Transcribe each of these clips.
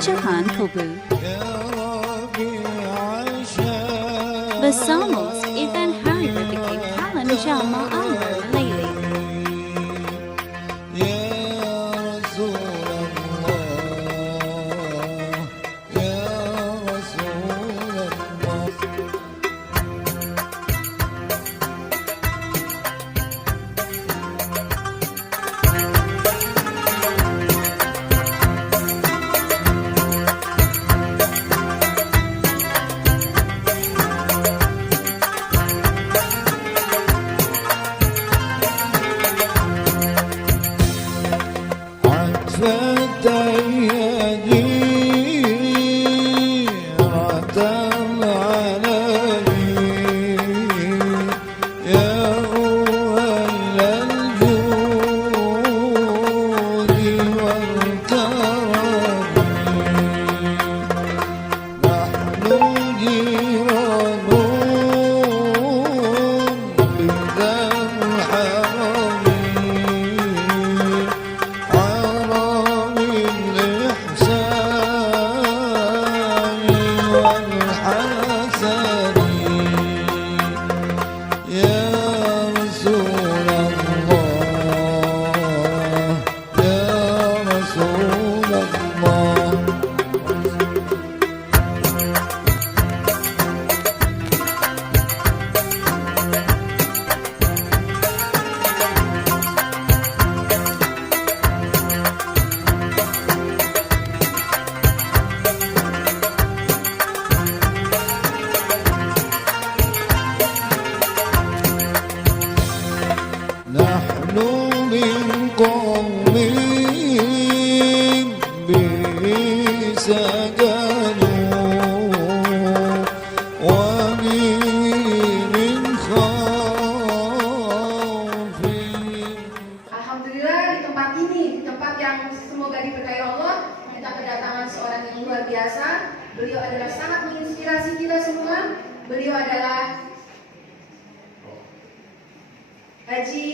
Jahan Kobu. Bersamos Ethan Hari became Kalan Jama Amr Layli. Alhamdulillah di tempat ini, di tempat yang semoga diberkahi Allah, kita kedatangan seorang yang luar biasa. Beliau adalah sangat menginspirasi kita semua. Beliau adalah Haji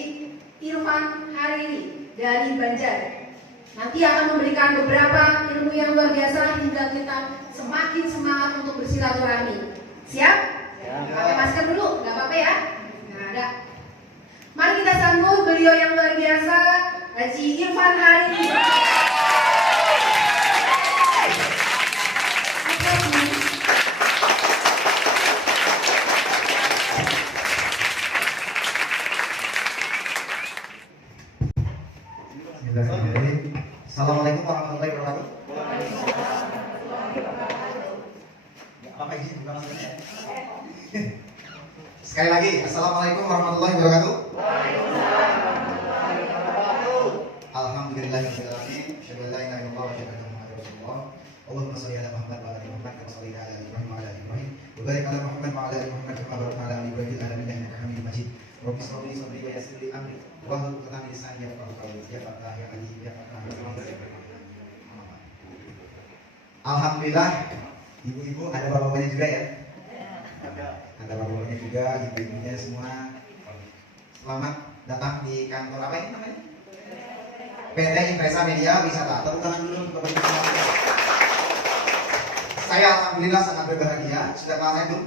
Irfan Hariri dari Banjar. Nanti akan memberikan beberapa ilmu yang luar biasa hingga kita semakin semangat untuk bersilaturahmi. Siap? Pakai masker dulu, nggak apa-apa ya? Nah, ada. Mari kita sambut beliau yang luar biasa, Haji Irfan Hariri. Assalamualaikum warahmatullahi wabarakatuh. Apa izin bukan maksudnya? Sekali lagi, assalamualaikum warahmatullahi wabarakatuh. Alhamdulillahirabbil alamin. Asyhadu an la ilaha illallah wa asyhadu anna Muhammadar Rasulullah. Allahumma shalli ala Muhammad wa ala ali Muhammad kama shallaita ala Ibrahim wa ala ali Ibrahim. Wa barik ala Muhammad wa ala ali Muhammad kama barakta ala ali Ibrahim fil alamin innaka Hamidum Majid. Rabbi shrah li sadri wa yassir li amri wahlul 'uqdatam min lisani yafqahu qawli. Ya Fattah ya Ali ya Fattah. Alhamdulillah, ibu-ibu ada bapak-bapaknya juga ya? Ada bapak-bapaknya juga, ibu-ibunya semua. Selamat datang di kantor apa ini namanya? PT Invesa Media Wisata. Tepuk tangan dulu untuk bapak ibu semua. Saya alhamdulillah sangat berbahagia. Sudah kenal saya belum?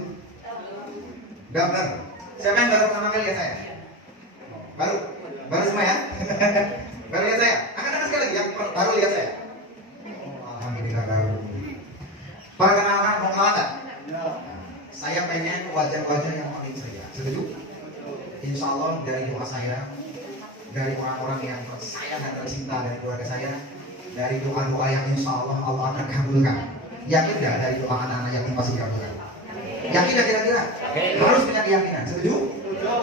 Udah benar. Siapa yang baru pertama kali lihat saya? Baru? Baru semua ya? Baru lihat saya? Angkat sekali lagi yang baru lihat saya. Alhamdulillah baru. Perkenalkan, mau kenalan tak? Saya pengen wajah-wajah yang paling saya. Setuju? Insya Allah dari doa saya, dari orang-orang yang saya dan tercinta dari keluarga saya, dari doa-doa yang insya Allah Allah akan kabulkan. Yakin nggak dari doa anak-anak yatim pasti dikabulkan? Yakin nggak kira-kira? Harus punya keyakinan. Setuju?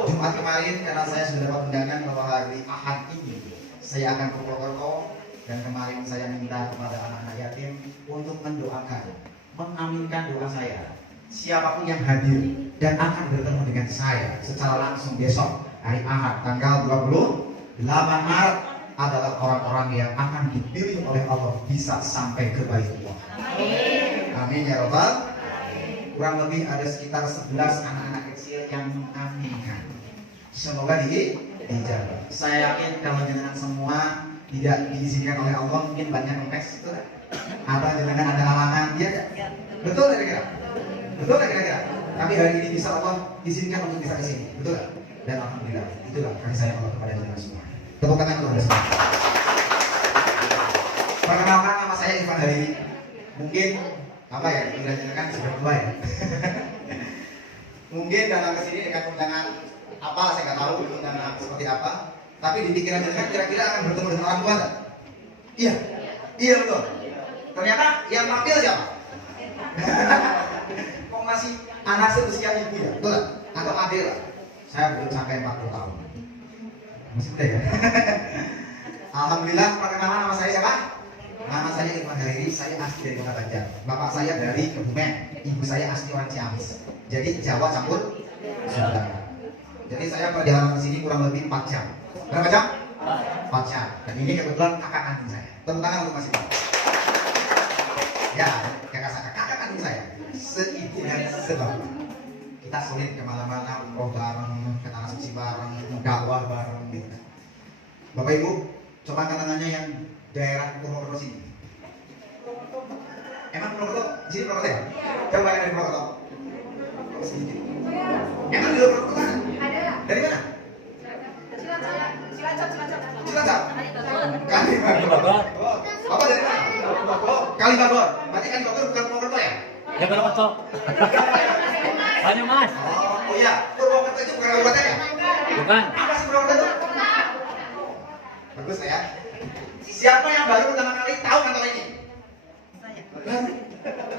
Jumat kemarin karena saya sudah dapat undangan bahwa hari Ahad ini saya akan ke Purwokerto, dan kemarin saya minta kepada anak-anak yatim untuk mendoakan, mengaminkan doa saya. Siapapun yang hadir dan akan bertemu dengan saya secara langsung besok hari Ahad tanggal 28 Maret adalah orang-orang yang akan dipilih oleh Allah bisa sampai ke Baitullah. Amin ya Rabbal. Kurang lebih ada sekitar 11 anak-anak kecil yang mengaminkan. Semoga dijawab. Saya yakin kalau jenengan semua tidak diizinkan oleh Allah, mungkin banyak yang tes itu Apa jenengan ada halangan? Iya kan? Betul kira-kira? Betul kira-kira? Tapi hari ini bisa Allah izinkan untuk bisa ke sini, betul gak? Dan alhamdulillah, itulah kasih sayang Allah kepada jenengan semua. Tepuk tangan untuk Anda semua. Perkenalkan, nama saya Irfan Hariri. Mungkin apa ya? Jenengan sudah tua ya. Mungkin datang ke sini dengan undangan apa, saya nggak tahu undangan seperti apa. Tapi di pikiran jenengan kira-kira akan bertemu dengan orang tua nggak? Iya, iya betul. Ternyata yang tampil siapa? Kok masih anak seusia ibu ya? Betul gak? Atau adik lah? Saya belum sampai 40 tahun. Masih muda ya? Alhamdulillah, perkenalan nama saya siapa? Nama saya Irfan Hariri, saya asli dari Kota Banjar. Bapak saya dari Kebumen, ibu saya asli orang Ciamis. Jadi Jawa campur Sunda. Jadi saya perjalanan ke sini kurang lebih 4 jam. Berapa jam? 4 jam. Dan ini kebetulan kakak kandung saya. Tepuk tangan untuk Mas Ibu. Ya, kakak kandung saya. Seibu dan sebapak. Kita sulit kemana-mana, umroh bareng, ke tanah suci bareng, dakwah bareng gitu. Bapak Ibu, coba angkat tangannya yang daerah Purwokerto sini. Emang Purwokerto? Di sini Purwokerto ya? Coba yang dari Purwokerto. Oh, sedikit. Emang di luar Purwokerto kan? Ada. Dari mana? Cilacap. Kalibagor. Oh, apa dari mana? Oh, Kalibagor. Berarti Kalibagor bukan Purwokerto ya? Ya Purwokerto. Banyumas. Oh iya, Purwokerto itu bukan kabupaten ya? Bukan. Apa sih Purwokerto itu? Bagus ya. Siapa yang baru pertama kali tahu kantor ini? Saya.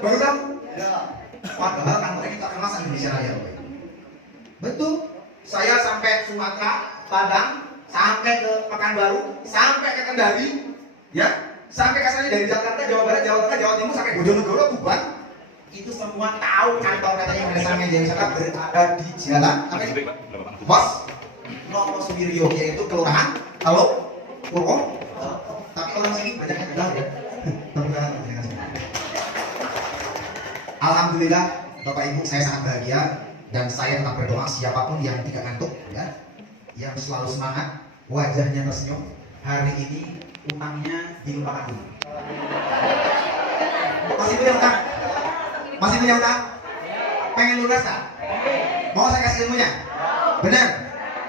Baru tahu? Ya. Padahal kantor ini tak kenal Indonesia Raya. Betul. Saya sampai Sumatera, Padang, sampai ke Pekanbaru, sampai ke Kendari, ya, sampai ke sana dari Jakarta, Jawa Barat, Jawa Tengah, Jawa Timur, sampai Bojonegoro, Tuban. Itu semua tahu kantor katanya yang bersama yang jadi berada di jalan apa ini? Bos Nomo Sumiryo, yaitu kelurahan Halo Purwo. Tapi orang sini banyak yang kenal ya. Alhamdulillah Bapak Ibu, saya sangat bahagia dan saya tetap berdoa siapapun yang tidak ngantuk ya, yang selalu semangat, wajahnya tersenyum, hari ini utangnya dilupakan dulu. Masih punya utang? Masih punya utang? Pengen lunas tak? Mau saya kasih ilmunya? Benar?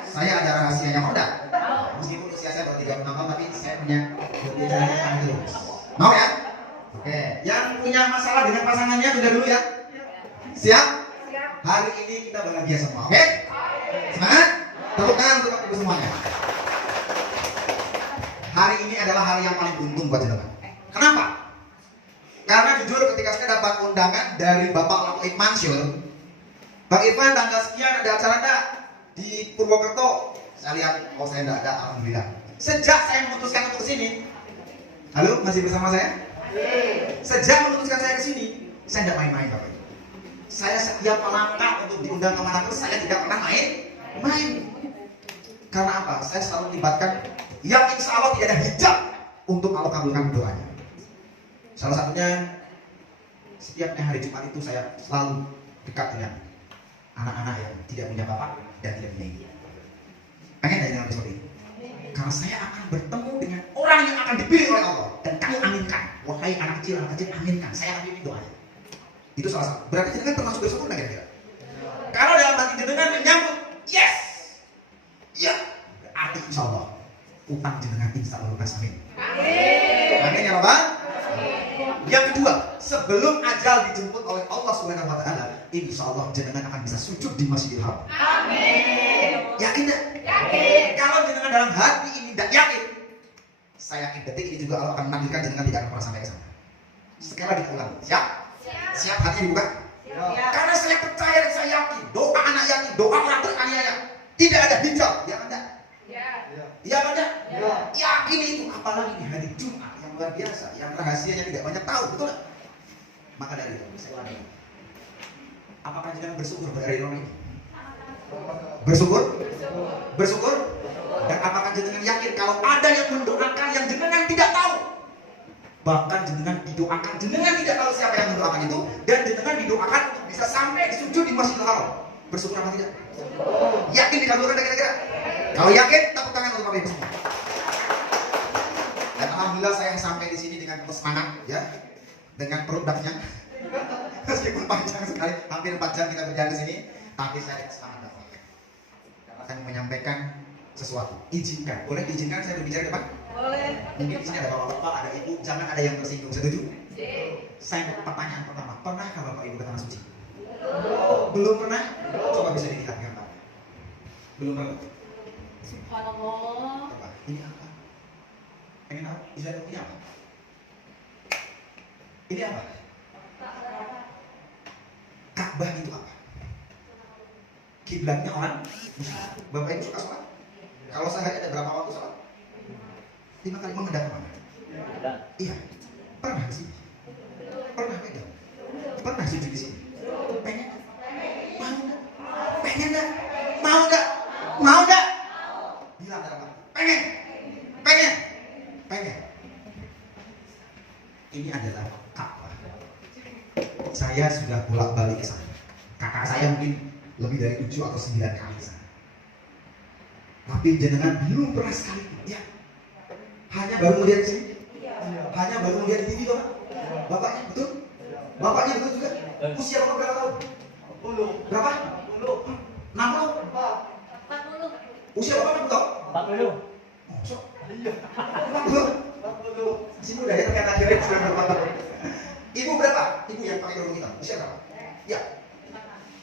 Saya ada rahasianya, mau enggak? Meskipun usia saya baru 36 tahun, tapi saya punya utang dulu. Mau ya? Oke, yang punya masalah dengan pasangannya tunda dulu ya. Siap? Hari ini kita bahagia semua, oke? Semangat? Tepuk tangan untuk ibu semuanya. Hari ini adalah hari yang paling beruntung buat jenengan. Kenapa? Karena jujur ketika saya dapat undangan dari Bapak Latif Mansur, Bang Irfan tanggal sekian ada acara enggak di Purwokerto? Saya lihat, oh saya enggak ada, alhamdulillah. Sejak saya memutuskan untuk kesini, halo, masih bersama saya? Sejak memutuskan saya kesini, saya tidak main-main Bapak. Saya setiap melangkah untuk diundang kemana pun saya tidak pernah main. Karena apa? Saya selalu melibatkan yang insya Allah tidak ada hijab untuk Allah kabulkan doanya. Salah satunya setiapnya hari Jumat itu saya selalu dekat dengan anak-anak yang tidak punya bapak dan tidak punya ibu. Pengen dari dengan seperti ini? Karena saya akan bertemu dengan orang yang akan dipilih oleh Allah dan kamu aminkan, wahai anak kecil aminkan, saya akan pilih doanya. Itu salah satu. Berarti jenengan termasuk bersekutu kira-kira. Kalau dalam hati jenengan menyambut yes, ya, berarti insya Allah utang jenengan insya Allah lunas, amin. Amin ya Bapak. Yang kedua, sebelum ajal dijemput oleh Allah Subhanahu wa taala, insya Allah jenengan akan bisa sujud di Masjidil Haram. Amin. Yakin enggak? Yakin. Kalau jenengan dalam hati ini tidak yakin, saya yakin detik ini juga Allah akan menakdirkan jenengan tidak akan pernah sampai ke sana. Sekali lagi ulang, siap? Siap hati dibuka? Siap. Karena saya percaya dan saya yakin, doa anak yakin, doa orang teraniaya, tidak ada hijab, ya ada? Ya ada? Yakin itu, apalagi di hari Jumat yang luar biasa, yang rahasianya tidak banyak tahu, betul nggak? Maka dari itu, saya ulangi. Apakah jenengan bersyukur pada hari ini? Bersyukur? Bersyukur? Dan apakah jenengan yakin kalau ada yang mendoakan yang jenengan tidak tahu? Bahkan jenengan didoakan, jenengan tidak tahu siapa yang mendoakan itu, dan jenengan didoakan untuk bisa sampai sujud di Masjidil Haram. Bersyukur apa tidak? Yakin dikabulkan kira-kira? Kalau yakin, tepuk tangan untuk Bapak Ibu semua. Dan alhamdulillah saya sampai di sini dengan semangat, ya. dengan perut baknya. Meskipun panjang sekali, hampir 4 jam kita berjalan ke sini, tapi saya sangat dapat. Karena saya menyampaikan sesuatu. Izinkan, boleh diizinkan saya berbicara ke depan? Boleh. Mungkin di sini ada bapak-bapak, ada ibu, jangan ada yang tersinggung. Setuju? Saya mau pertanyaan pertama, pernahkah bapak ibu ke tanah suci? Belum pernah? Coba bisa dilihat gambar. Belum pernah. Subhanallah. Coba, ini apa? Pengen tahu? Bisa tahu ini apa? Ini apa? Ka'bah itu apa? Kiblatnya orang Muslim. Bapak ibu suka sholat? Kalau sehari ada berapa waktu sholat? 5 kali. Menghadap kemana? Ada. Iya. Pernah di sini? Pernah pegang? Pernah sujud di sini? Pengen? Mau nggak? Pengen nggak? Mau nggak? Mau nggak? Bilang apa? Pengen? Pengen? Pengen? Ini adalah Ka'bah. Saya sudah bolak-balik ke sana. Kakak saya mungkin lebih dari 7 atau 9 kali ke sana. Tapi jenengan belum pernah sekali. Ya. Hanya baru melihat di sini. Hanya baru melihat di TV, Bapak. Bapaknya betul? Bapaknya betul juga? Usia bapak berapa tahun? 40. Berapa? 60. 40. Usia bapak 40 tahun? 40. Oh, so. 40. Masih muda ya ternyata akhirnya sudah berapa? Ibu berapa? Ibu yang pakai kerudung hitam. Usia berapa? Ya.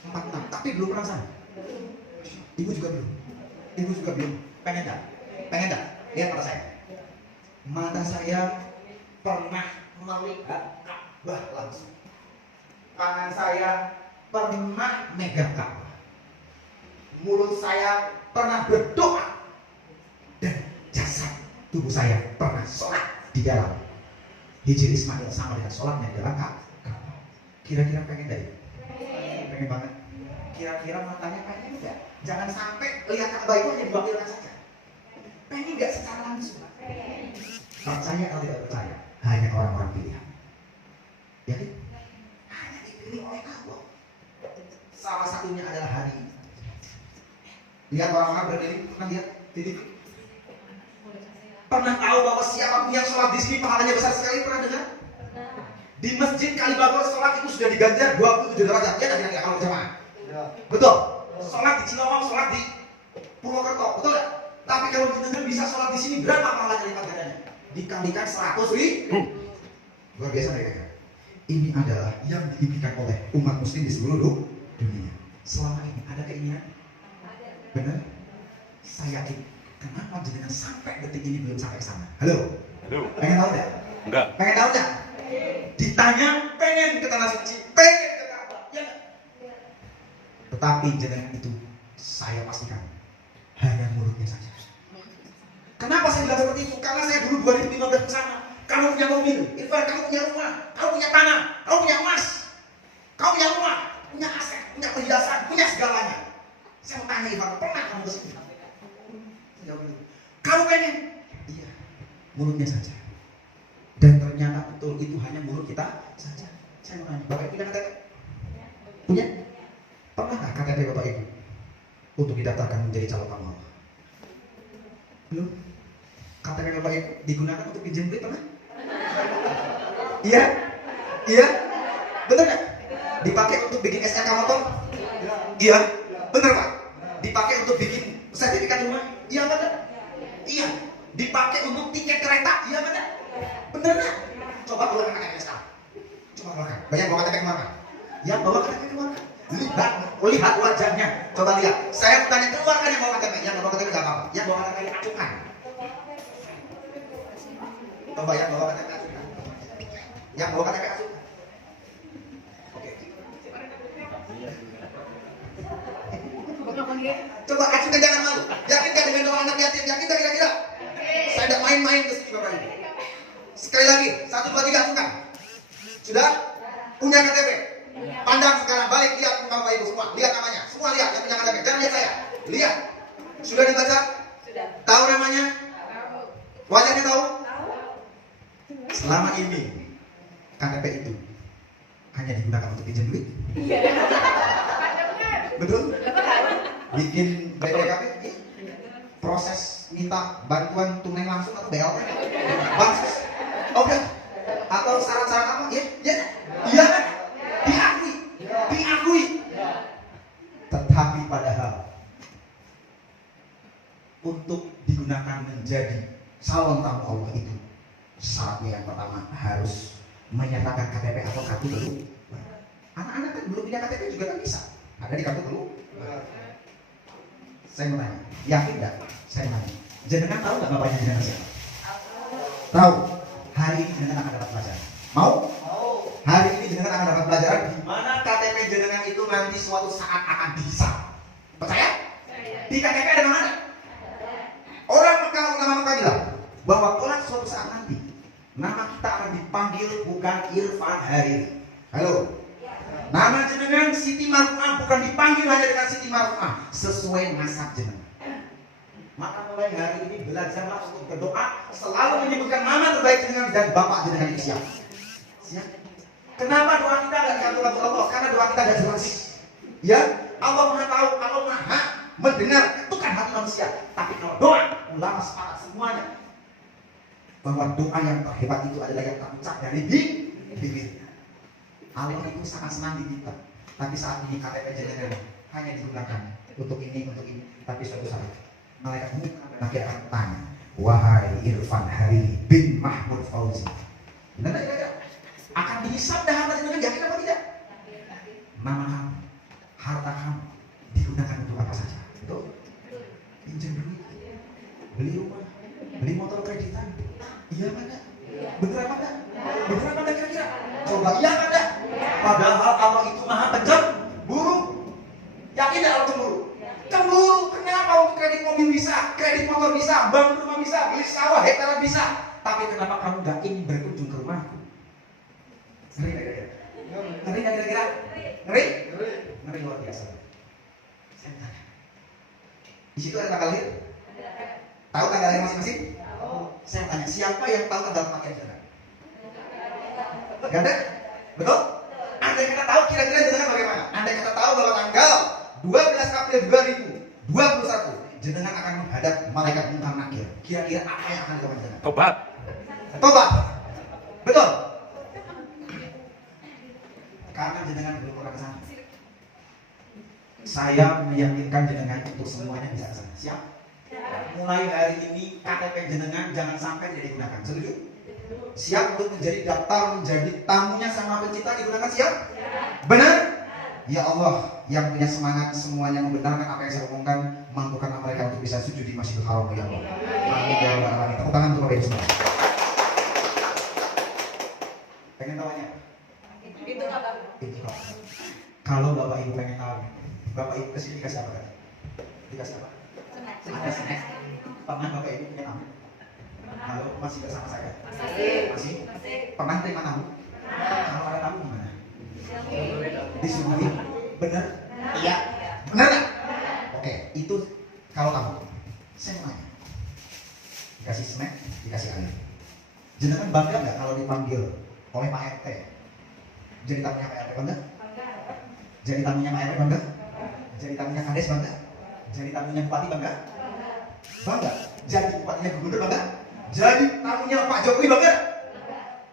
46. Tapi belum pernah sana. Ibu juga belum. Ibu juga belum. Pengen tak? Pengen tak? Lihat mata saya. Mata saya pernah melihat Ka'bah langsung. Tangan saya pernah megang Ka'bah. Mulut saya pernah berdoa. Dan jasad tubuh saya pernah sholat di dalam Hijri Ismail sama dengan sholatnya di dalam Ka'bah. Kira-kira pengen tak? Pengen banget. Kira-kira matanya pengen enggak? Jangan sampai lihat Ka'bah itu hanya diwakilkan saja. Pengen enggak secara langsung? Percaya atau tidak percaya? Hanya orang-orang pilihan. Jadi hanya dipilih oleh Allah. Salah satunya adalah hari ini. Lihat orang-orang berdiri, pernah lihat di TV? Pernah tahu bahwa siapapun yang sholat di sini pahalanya besar sekali? Pernah dengar? Di masjid Kalibagor sholat itu sudah diganjar 27 derajat. Ya nggak kira-kira kalau berjamaah? Betul. Sholat di Cilawang, sholat di Purwokerto, betul nggak? Tapi kalau kita bisa sholat di sini berapa pahalanya lipat gandanya? Dikalikan 100.000. Luar biasa mereka. Ini adalah yang diimpikan oleh umat muslim di seluruh dunia. Selama ini ada keinginan? Benar? Saya yakin. Kenapa jenengan sampai detik ini belum sampai ke sana? Halo? Halo. Pengen tahu nggak? Enggak. Pengen tahu nggak? Ditanya pengen ke tanah suci, pengen ke Ka'bah, ya nggak? Tetapi jenengan itu saya pastikan hanya mulutnya saja. Kenapa saya bilang seperti itu? Karena saya dulu 2015 ke sana. Kamu punya mobil, Irfan, kamu punya rumah, kamu punya tanah, kamu punya emas, kamu punya rumah, punya aset, punya perhiasan, punya segalanya. Saya mau tanya Irfan, pernah kamu ke sini? Kamu pengen? Iya, mulutnya saja. Dan ternyata betul itu hanya mulut kita saja. Saya mau tanya, Bapak Ibu punya KTP? Punya? Pernahkah KTP Bapak Ibu untuk didaftarkan menjadi calon hamba Allah? Belum? KTP Bapak Ibu digunakan untuk pinjam duit pernah? Iya? Iya? Betul nggak? Dipakai untuk bikin SNK motor? Iya? Bener Pak? Dipakai untuk bikin sertifikat rumah? Iya bener? Iya? Dipakai untuk tiket kereta? Iya bener? Bener nggak? Coba keluarkan KTP sekarang. Coba keluarkan. Banyak bawa KTP kemana? Yang bawa KTP kemana? Lihat wajahnya. Coba lihat. Saya bertanya keluarkan yang bawa KTP. Yang bawa KTP nggak apa-apa. Yang bawa KTP acungan. Coba yang bawa KTP acungan. Yang bawa KTP acungan. Oke. Coba acungan, jangan malu. Yakin nggak dengan doa anak yatim? Yakin nggak kira-kira? Saya tidak main-main ke sini Bapak Ibu. Sekali lagi, 1, 2, 3 acungan. Sudah? Punya KTP? Pandang sekarang, balik lihat muka Bapak Ibu semua. Lihat namanya, semua lihat yang punya KTP. Jangan lihat saya. Lihat. Sudah dibaca? Sudah. Tahu namanya? Tahu. Wajahnya tahu? Tahu. Selama ini KTP itu hanya digunakan untuk pinjam duit. Iya. Betul? Bikin BPKB, proses minta bantuan tunai langsung atau BLT? Bansos. Oh enggak. Atau syarat-syarat kamu? Iya kan? Diakui. Tetapi padahal untuk digunakan menjadi calon tamu Allah itu syaratnya yang pertama harus menyatakan KTP atau kartu dulu. Anak-anak kan belum punya KTP juga kan bisa. Ada di kartu dulu. Saya mau tanya, yakin enggak? Saya nanya. Jenengan tahu nggak bapaknya jenengan siapa? Tahu. Hari ini jenengan akan dapat pelajaran. Mau? Hari ini jenengan akan dapat pelajaran di mana KTP jenengan itu nanti suatu saat akan dihisap. Percaya? Di KTP ada mana? Orang Mekah, ulama Mekah bilang bahwa kelak suatu saat nanti nama kita akan dipanggil bukan Irfan Hariri. Halo. Nama jenengan Siti Marfu'ah bukan dipanggil hanya dengan Siti Marfu'ah, sesuai nasab jenengan. Maka mulai hari ini belajarlah untuk berdoa selalu menyebutkan nama terbaik jenengan dan bapak jenengan itu siapa. Siap? Kenapa doa kita tidak diatur Allah? Karena doa kita tidak jelas. Ya, Allah Maha tahu, Allah Maha mendengar, itu kan hati manusia. Tapi kalau doa, ulama sepakat semuanya bahwa doa yang terhebat itu adalah yang terucap dari bibirnya. Allah itu sangat senang di kita. Tapi saat ini KTP jenengan hanya digunakan untuk ini. Tapi suatu saat malaikat nanti akan tanya, wahai Irfan Hariri bin Mahmud Fauzi, benar tidak? Akan dihisap dah harta jenengan, yakin apa tidak? Nama kamu, harta kamu digunakan untuk apa saja? Betul? Pinjam duit, beli rumah, beli motor kreditan. Iya apa enggak? Bener apa enggak? Bener apa enggak kira-kira? Coba iya apa enggak? Padahal Allah itu Maha Pencemburu. Yakin enggak Allah cemburu? Cemburu. Kenapa untuk kredit mobil bisa, kredit motor bisa, bangun rumah bisa, beli sawah hektaran bisa? Tapi kenapa kamu enggak ingin berkunjung ke rumahku? Ngeri enggak kira-kira? Ngeri luar biasa. Saya tanya. Di situ ada tanggal lahir? Tahu tanggal lahir masing-masing? Saya tanya, siapa yang tahu tanggal kematian jenengan? Gak ada? Betul? Andai kita tahu kira-kira jenengan bagaimana? Andai kita tahu bahwa tanggal 12 April 2021 jenengan akan menghadap malaikat Munkar Nakir. Kira-kira apa yang akan dilakukan jenengan? Tobat. Betul? Karena jenengan belum pernah ke sana. Saya meyakinkan jenengan untuk semuanya bisa ke sana. Siap? Mulai hari ini KTP jenengan jangan sampai tidak digunakan. Setuju? Siap untuk menjadi daftar, menjadi tamunya sama pencipta digunakan? Siap? Benar? Ya Allah yang punya semangat semuanya membenarkan apa yang saya omongkan, mampukanlah mereka untuk bisa sujud di Masjidil Haram ya Allah. Amin ya rabbal alamin. Tepuk tangan untuk Bapak Ibu semua. Pengen tahunya? Itu apa? Itu apa? Kalau Bapak Ibu pengen tahu, Bapak Ibu kesini dikasih apa? Dikasih apa? Ada snack. Pernah Bapak Ibu punya tamu? Halo, masih bersama saya? Masih? Pernah terima tamu? Kalau ada tamu gimana? Disuguhi? Benar? Iya. Benar nggak? Oke, itu kalau kamu. Saya mau nanya. Dikasih snack, dikasih air. Jenengan bangga nggak kalau dipanggil oleh Pak RT? Jadi tamunya Pak RT bangga? Jadi tamunya Pak RT bangga? Jadi tamunya Kades bangga? Jadi tamunya Bupati bangga? Bangga? Jadi bupatinya gubernur bangga? Jadi tamunya Pak Jokowi bangga?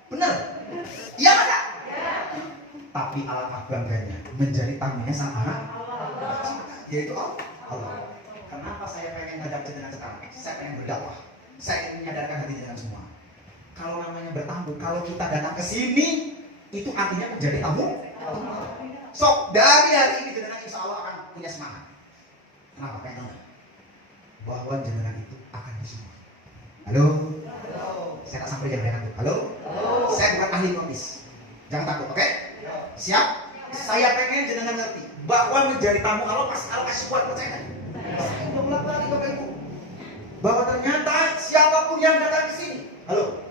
Benar? Iya bangga? Tapi alangkah bangganya menjadi tamunya sama yaitu Allah. Kenapa saya pengen ngajak jenengan sekarang? Saya pengen berdakwah. Saya ingin menyadarkan hati jenengan semua. Kalau namanya bertamu, kalau kita datang ke sini, itu artinya menjadi tamu. Sok dari hari ini jenengan insya Allah akan punya semangat. Kenapa? Pengen tahu? Bahwa jenengan itu akan disuruh. Halo? Saya tak sampai jam tuh. Halo? Saya bukan ahli notis. Jangan takut, oke? Siap? Saya pengen jenengan ngerti bahwa menjadi tamu Allah pasti Allah kasih buat percaya. Saya belum lagi Bapak Ibu. Bahwa ternyata siapapun yang datang ke sini, halo?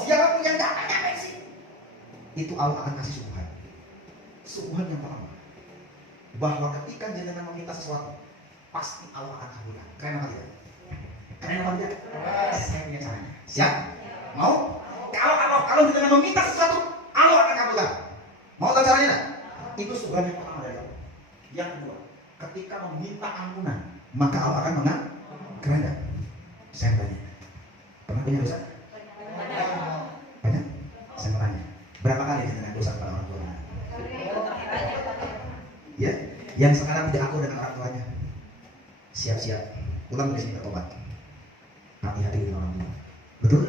Siapapun yang datang ke sini, itu Allah akan kasih subuhan. Subuhan yang pertama, bahwa ketika jenengan meminta sesuatu, pasti Allah akan kabulkan. Keren apa tidak? Keren apa tidak? Saya punya caranya. Siap? Mau? Kalau jenengan meminta sesuatu, Allah akan kabulkan. Mau tahu caranya? Itu subuhan yang pertama dari Allah. Yang kedua, ketika meminta ampunan, maka Allah akan mengampuni. Keren tidak? Saya tanya. Pernah punya dosa? Banyak? Saya mau tanya. Yang sekarang tidak aku dengan orang tuanya, siap-siap pulang dari sini bertobat. Hati-hati dengan orang tua. Betul?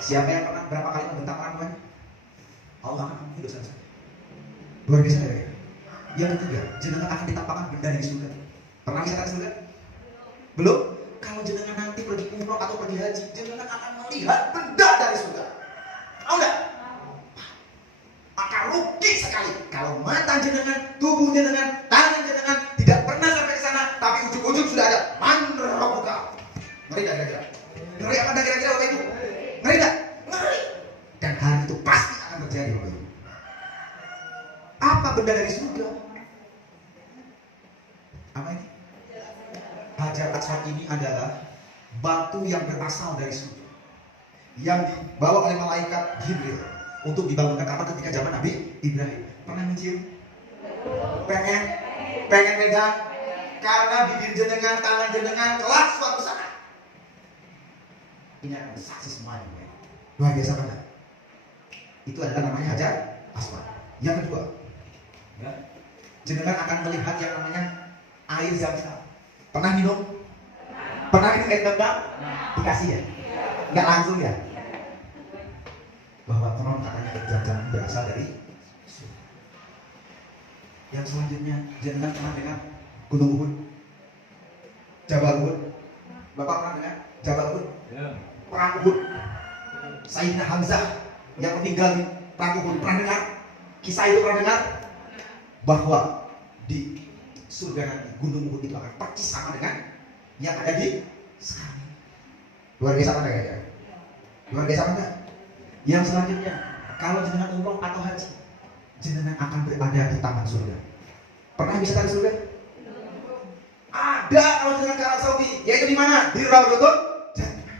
Siapa yang pernah berapa kali membentak orang tuanya? Allah akan ampuni dosa dosa. Luar biasa ya. Yang ketiga, jenengan akan ditampakkan benda dari surga. Pernah bisa ke surga? Belum? Kalau jenengan nanti pergi umroh atau pergi haji, jenengan akan melihat benda dari surga. Tahu nggak? Akan rugi sekali kalau mata jenengan, tubuh jenengan, tangan jenengan tidak pernah sampai ke sana, tapi ujung-ujung sudah ada mandrabuka. Ngeri nggak kira-kira? Ngeri apa enggak kira-kira Bapak Ibu? Ngeri nggak? Ngeri. Dan hari itu pasti akan terjadi Bapak Ibu. Apa benda dari surga? Apa ini? Hajar Aswad ini adalah batu yang berasal dari surga, yang dibawa oleh malaikat Jibril untuk dibangunkan Ka'bah ketika zaman Nabi Ibrahim. Pernah mencium? Pengen megang? Karena bibir jenengan, tangan jenengan kelak suatu saat ini akan bersaksi semuanya. Luar biasa banget. Itu adalah namanya Hajar Aswad. Yang kedua, ya, jenengan akan melihat yang namanya air zam-zam. Pernah minum? Pernah minum air zam-zam? Dikasih ya? Nggak langsung ya? Bahwa konon katanya air zam-zam berasal dari surga. Yang selanjutnya, jenengan pernah dengar Gunung Uhud? Jabal Uhud? Bapak pernah dengar Jabal Uhud? Ya. Perang Uhud. Sayyidina Hamzah yang meninggal di perang Uhud, pernah dengar? Kisah itu pernah dengar? Bahwa di surga nanti Gunung Uhud itu akan persis sama dengan yang ada di sekarang ini. Luar biasa apa enggak ya? Luar biasa enggak? Yang selanjutnya, kalau jenengan umroh atau haji, jenengan akan berada di taman surga. Pernah bisa ke surga? Ada kalau jenengan ke Arab Saudi, yaitu di mana? Di Raudhatun Jannah,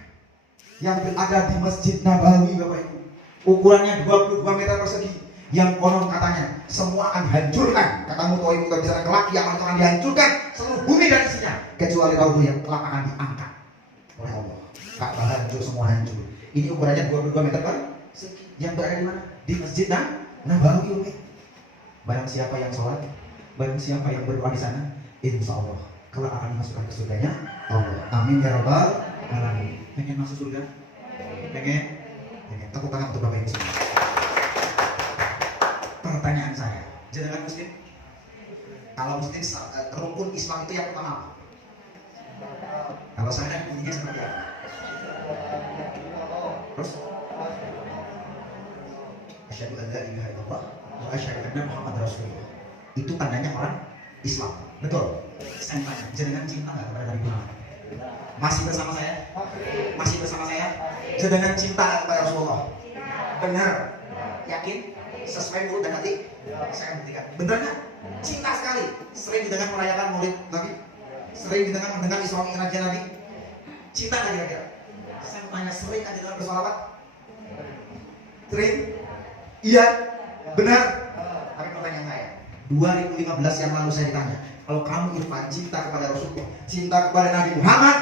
yang berada di Masjid Nabawi Bapak Ibu. Ukurannya 22 meter persegi, yang konon katanya semua akan dihancurkan. Kata Mutoim itu bisa kelak yang akan dihancurkan seluruh bumi dan isinya, kecuali Raudhah yang kelak akan diangkat oleh Allah. Ka'bah hancur, semua hancur. Ini ukurannya 22 meter persegi, yang berada di mana? Di Masjid Nabawi. Barang siapa yang sholat, barang siapa yang berdoa di sana, insya Allah kelak akan dimasukkan ke surganya Allah. Amin ya rabbal alamin. Pengen masuk surga? Pengen? Tepuk tangan untuk Bapak Ibu semua. Pertanyaan saya, jenengan muslim? Kalau muslim, rukun Islam itu yang pertama apa? Kalau saya bunyinya seperti apa? Terus? Asyhadu an la ilaha illallah wa asyhadu anna Muhammad Rasulullah. Itu tandanya orang Islam. Betul? Saya tanya, jenengan cinta nggak kepada Nabi Muhammad? Masih bersama saya? Masih bersama saya? Jenengan cinta kepada Rasulullah? Benar? Yakin? Sesuai mulut dan hati? Saya buktikan. Benar nggak? Cinta sekali. Sering didengar merayakan Maulid Nabi? Sering didengar mendengar Isra Mi'rajnya Nabi? Cinta nggak kira-kira? Saya tanya, sering nggak didengar bersolawat? Sering? Iya? Benar? Tapi pertanyaan saya, 2015 yang lalu saya ditanya, kalau kamu Irfan cinta kepada Rasulullah, cinta kepada Nabi Muhammad,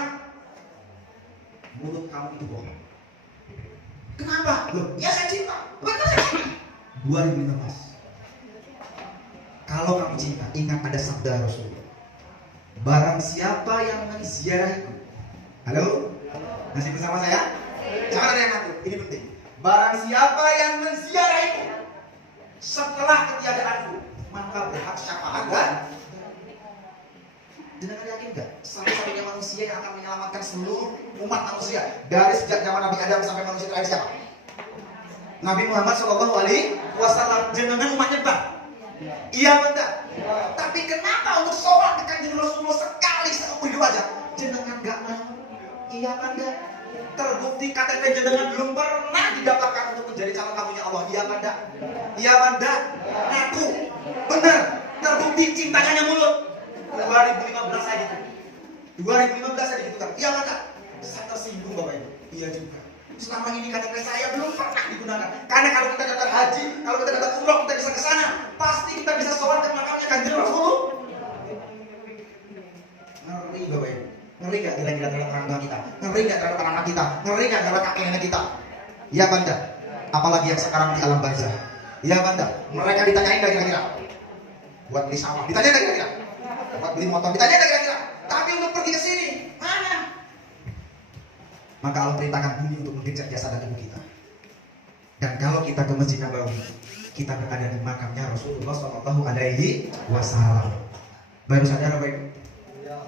mulut kamu itu bohong. Kenapa? Loh, ya saya cinta. Benar saya cinta. 2015. Kalau kamu cinta, ingat ada sabda Rasulullah. Barang siapa yang menziarahiku. Halo? Masih bersama saya? Jangan ada yang ngaku, ini penting. Barang siapa yang menziarahiku setelah ketiadaanku, maka berhak syafaat dan jenengan yakin gak? Satu-satunya manusia yang akan menyelamatkan seluruh umat manusia dari sejak zaman Nabi Adam sampai manusia terakhir siapa? Nabi Muhammad SAW. Jenengan umatnya bang? Iya benar. Tapi kenapa untuk sholat dekat dengan Rasulullah sekali seumur hidup aja jenengan gak mau? Iya kan gak? Terbukti KTP jenengan belum pernah didaftarkan untuk menjadi calon tamunya Allah. Iya kan gak? Iya kan gak? Ngaku. Benar. Terbukti cintanya hanya mulut. 2015 saya gitu. 2015 saya gitu. Iya kan gak? Saya tersinggung Bapak Ibu. Iya juga. Selama ini KTP saya belum pernah digunakan. Karena kalau kita daftar haji, kalau kita daftar umroh, kita bisa ke sana. Pasti kita bisa sholat ke makamnya Kanjeng Rasul. Ngeri Bapak Ibu. Ngeri gak kira-kira terhadap orang tua kita? Ngeri gak terhadap anak kita? Ngeri gak terhadap kakek nenek kita? Iya banda. Apalagi yang sekarang di alam barzah. Iya banda. Mereka ditanyain gak kira-kira? Buat beli sawah. Ditanyain gak kira-kira? buat beli motor. Ditanya ada kira-kira. Tapi untuk pergi ke sini, mana? Maka Allah perintahkan bumi untuk mengejar jasad dan tubuh kita. Dan kalau kita ke Masjid Nabawi, kita berada di makamnya Rasulullah Shallallahu Alaihi Wasallam. Baru sadar apa itu?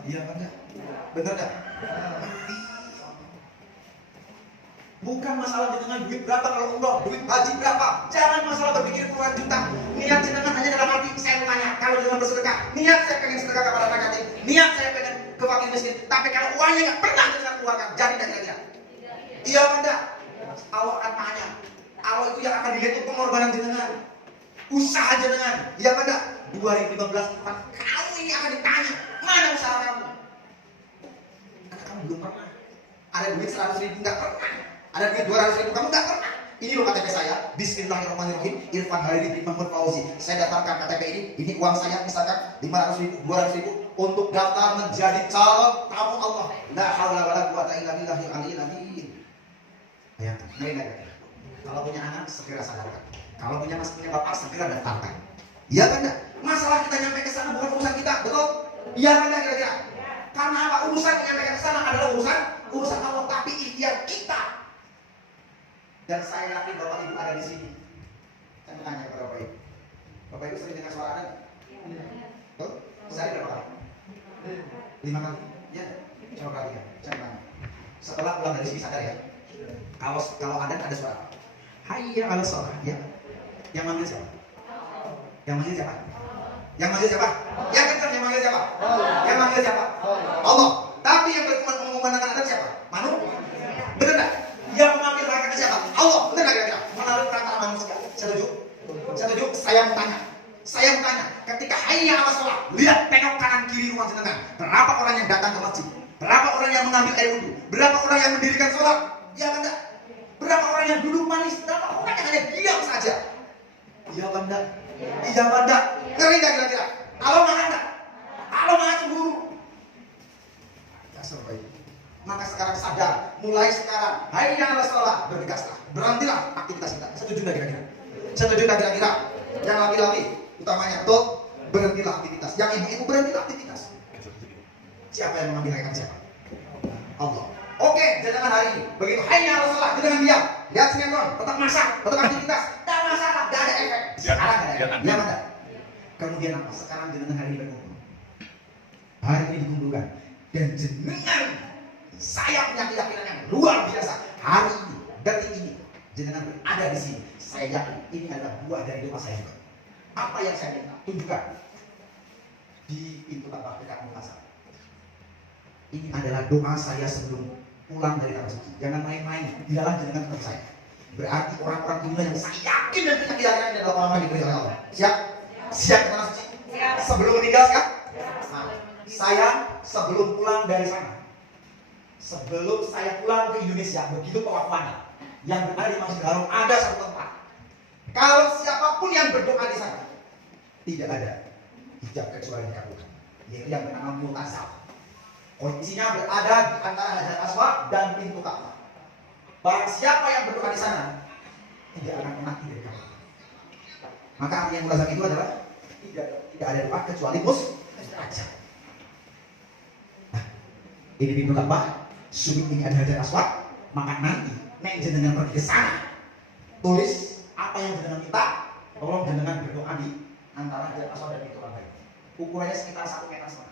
Iya benar. Benar nggak? Bukan masalah dengan duit berapa kalau umroh, duit haji berapa. Jangan masalah berpikir puluhan juta. Niat jenengan hanya dalam arti saya tanya, kalau jenengan bersedekah, niat saya pengen sedekah kepada anak yatim, niat saya pengen ke fakir miskin. Tapi kalau uangnya nggak pernah jenengan keluarkan, jadi nggak kira-kira? Iya benar. Allah akan tanya. Allah itu yang akan dilihat itu pengorbanan jenengan, usaha jenengan. Iya benar. 2015 kamu ini akan ditanya, mana usaha kamu? Karena kamu belum pernah. Ada duit 100.000 nggak pernah. Ada duit 200.000 kamu nggak pernah. Ini loh KTP saya. Bismillahirrahmanirrahim. Irfan Haridi bin Mahmud Fauzi. Saya daftarkan KTP ini. Ini uang saya misalkan 500.000, 200.000 untuk daftar menjadi calon tamu Allah. La haula wala quwata illa billahil aliyyil azim. Bayangkan. Ngeri. Kalau punya anak segera sadarkan. Kalau punya bapak segera daftarkan. Iya kan enggak? Masalah kita nyampe ke sana bukan urusan kita, betul? Iya kan enggak kira-kira? Karena apa? Urusan menyampaikan ke sana adalah urusan Allah, tapi ikhtiar kita. Dan saya yakin Bapak Ibu ada di sini. Saya bertanya kepada Bapak Ibu. Bapak Ibu sering dengar suara ada? Betul? Sehari berapa kali? 5 kali. Ya. Coba perhatikan. Saya tanya. Setelah pulang dari sini sadar ya. Kalau ada suara. Hayya 'alas shalah. Ya. Yang manggil siapa? Yang manggil siapa? Yang manggil siapa? Yang kencang yang manggil siapa? Yang manggil siapa? Allah. Tapi yang mengumandangkan adab siapa? Manusia. Benar enggak? Yang memanggil rakyat siapa? Allah. Benar enggak kira-kira? Melalui perantara manusia. Setuju? Setuju? Saya mau tanya. Ketika hayya 'alas shalah, lihat tengok kanan kiri rumah jenengan. Berapa orang yang datang ke masjid? Berapa orang yang mengambil air wudu? Berapa orang yang mendirikan sholat? Ya kan enggak? Berapa orang yang duduk manis? Berapa orang yang hanya diam saja? Iya kan enggak? Iya kan enggak? Ngeri enggak kira-kira? Allah maha enggak? Allah maha cemburu. Ya sampai. Maka sekarang sadar, mulai sekarang, hayya 'alas shalah, bergegaslah, berhentilah aktivitas kita. Setuju enggak kira-kira? Setuju enggak kira-kira? Yang laki-laki utamanya tuh berhentilah aktivitas. Yang ibu-ibu berhentilah aktivitas. Siapa yang mengambil hakikat siapa? Allah. Oke, jangan hari ini. Begitu hayya 'alas shalah, jangan diam. Lihat sinetron, tetap masak, tetap aktivitas. Tak masalah, tidak ada efek. Sekarang ada efek. Iya mana? Kemudian apa? Sekarang jenengan hari ini berkumpul. Hari ini dikumpulkan. Dan jenengan, saya punya keyakinan yang luar biasa. Hari ini, detik ini, jenengan berada di sini. Saya yakin ini adalah buah dari doa saya. Apa yang saya minta? Tunjukkan di pintu tambah dekat muka. Ini adalah doa saya sebelum pulang dari tanah suci. Jangan main-main. Biarlah jenengan tetap saya. Berarti orang-orang dunia yang saya yakin dan punya keyakinan ini adalah orang-orang diberi oleh Allah. Siap? Siap ke tanah suci? Siap. Sebelum meninggal kan? Nah, saya sebelum pulang dari sana, sebelum saya pulang ke Indonesia, begitu pengakuannya, yang berada di Masjidil Haram ada satu tempat. Kalau siapapun yang berdoa di sana, tidak ada hijab kecuali dikabulkan. Yaitu yang bernama Multazam. Kondisinya berada di antara Hajar Aswad dan pintu Ka'bah. Barang siapa yang berdoa di sana tidak akan pernah tidak dikabulkan. Maka arti yang mulazam itu adalah tidak ada doa kecuali mustajab. Nah, ini pintu Ka'bah, sudut ini ada Hajar Aswad. Maka nanti nek jenengan pergi ke sana, tulis apa yang jenengan minta. Tolong jenengan berdoa di antara Hajar Aswad dan pintu Ka'bah. Ukurannya sekitar 1,5 meter.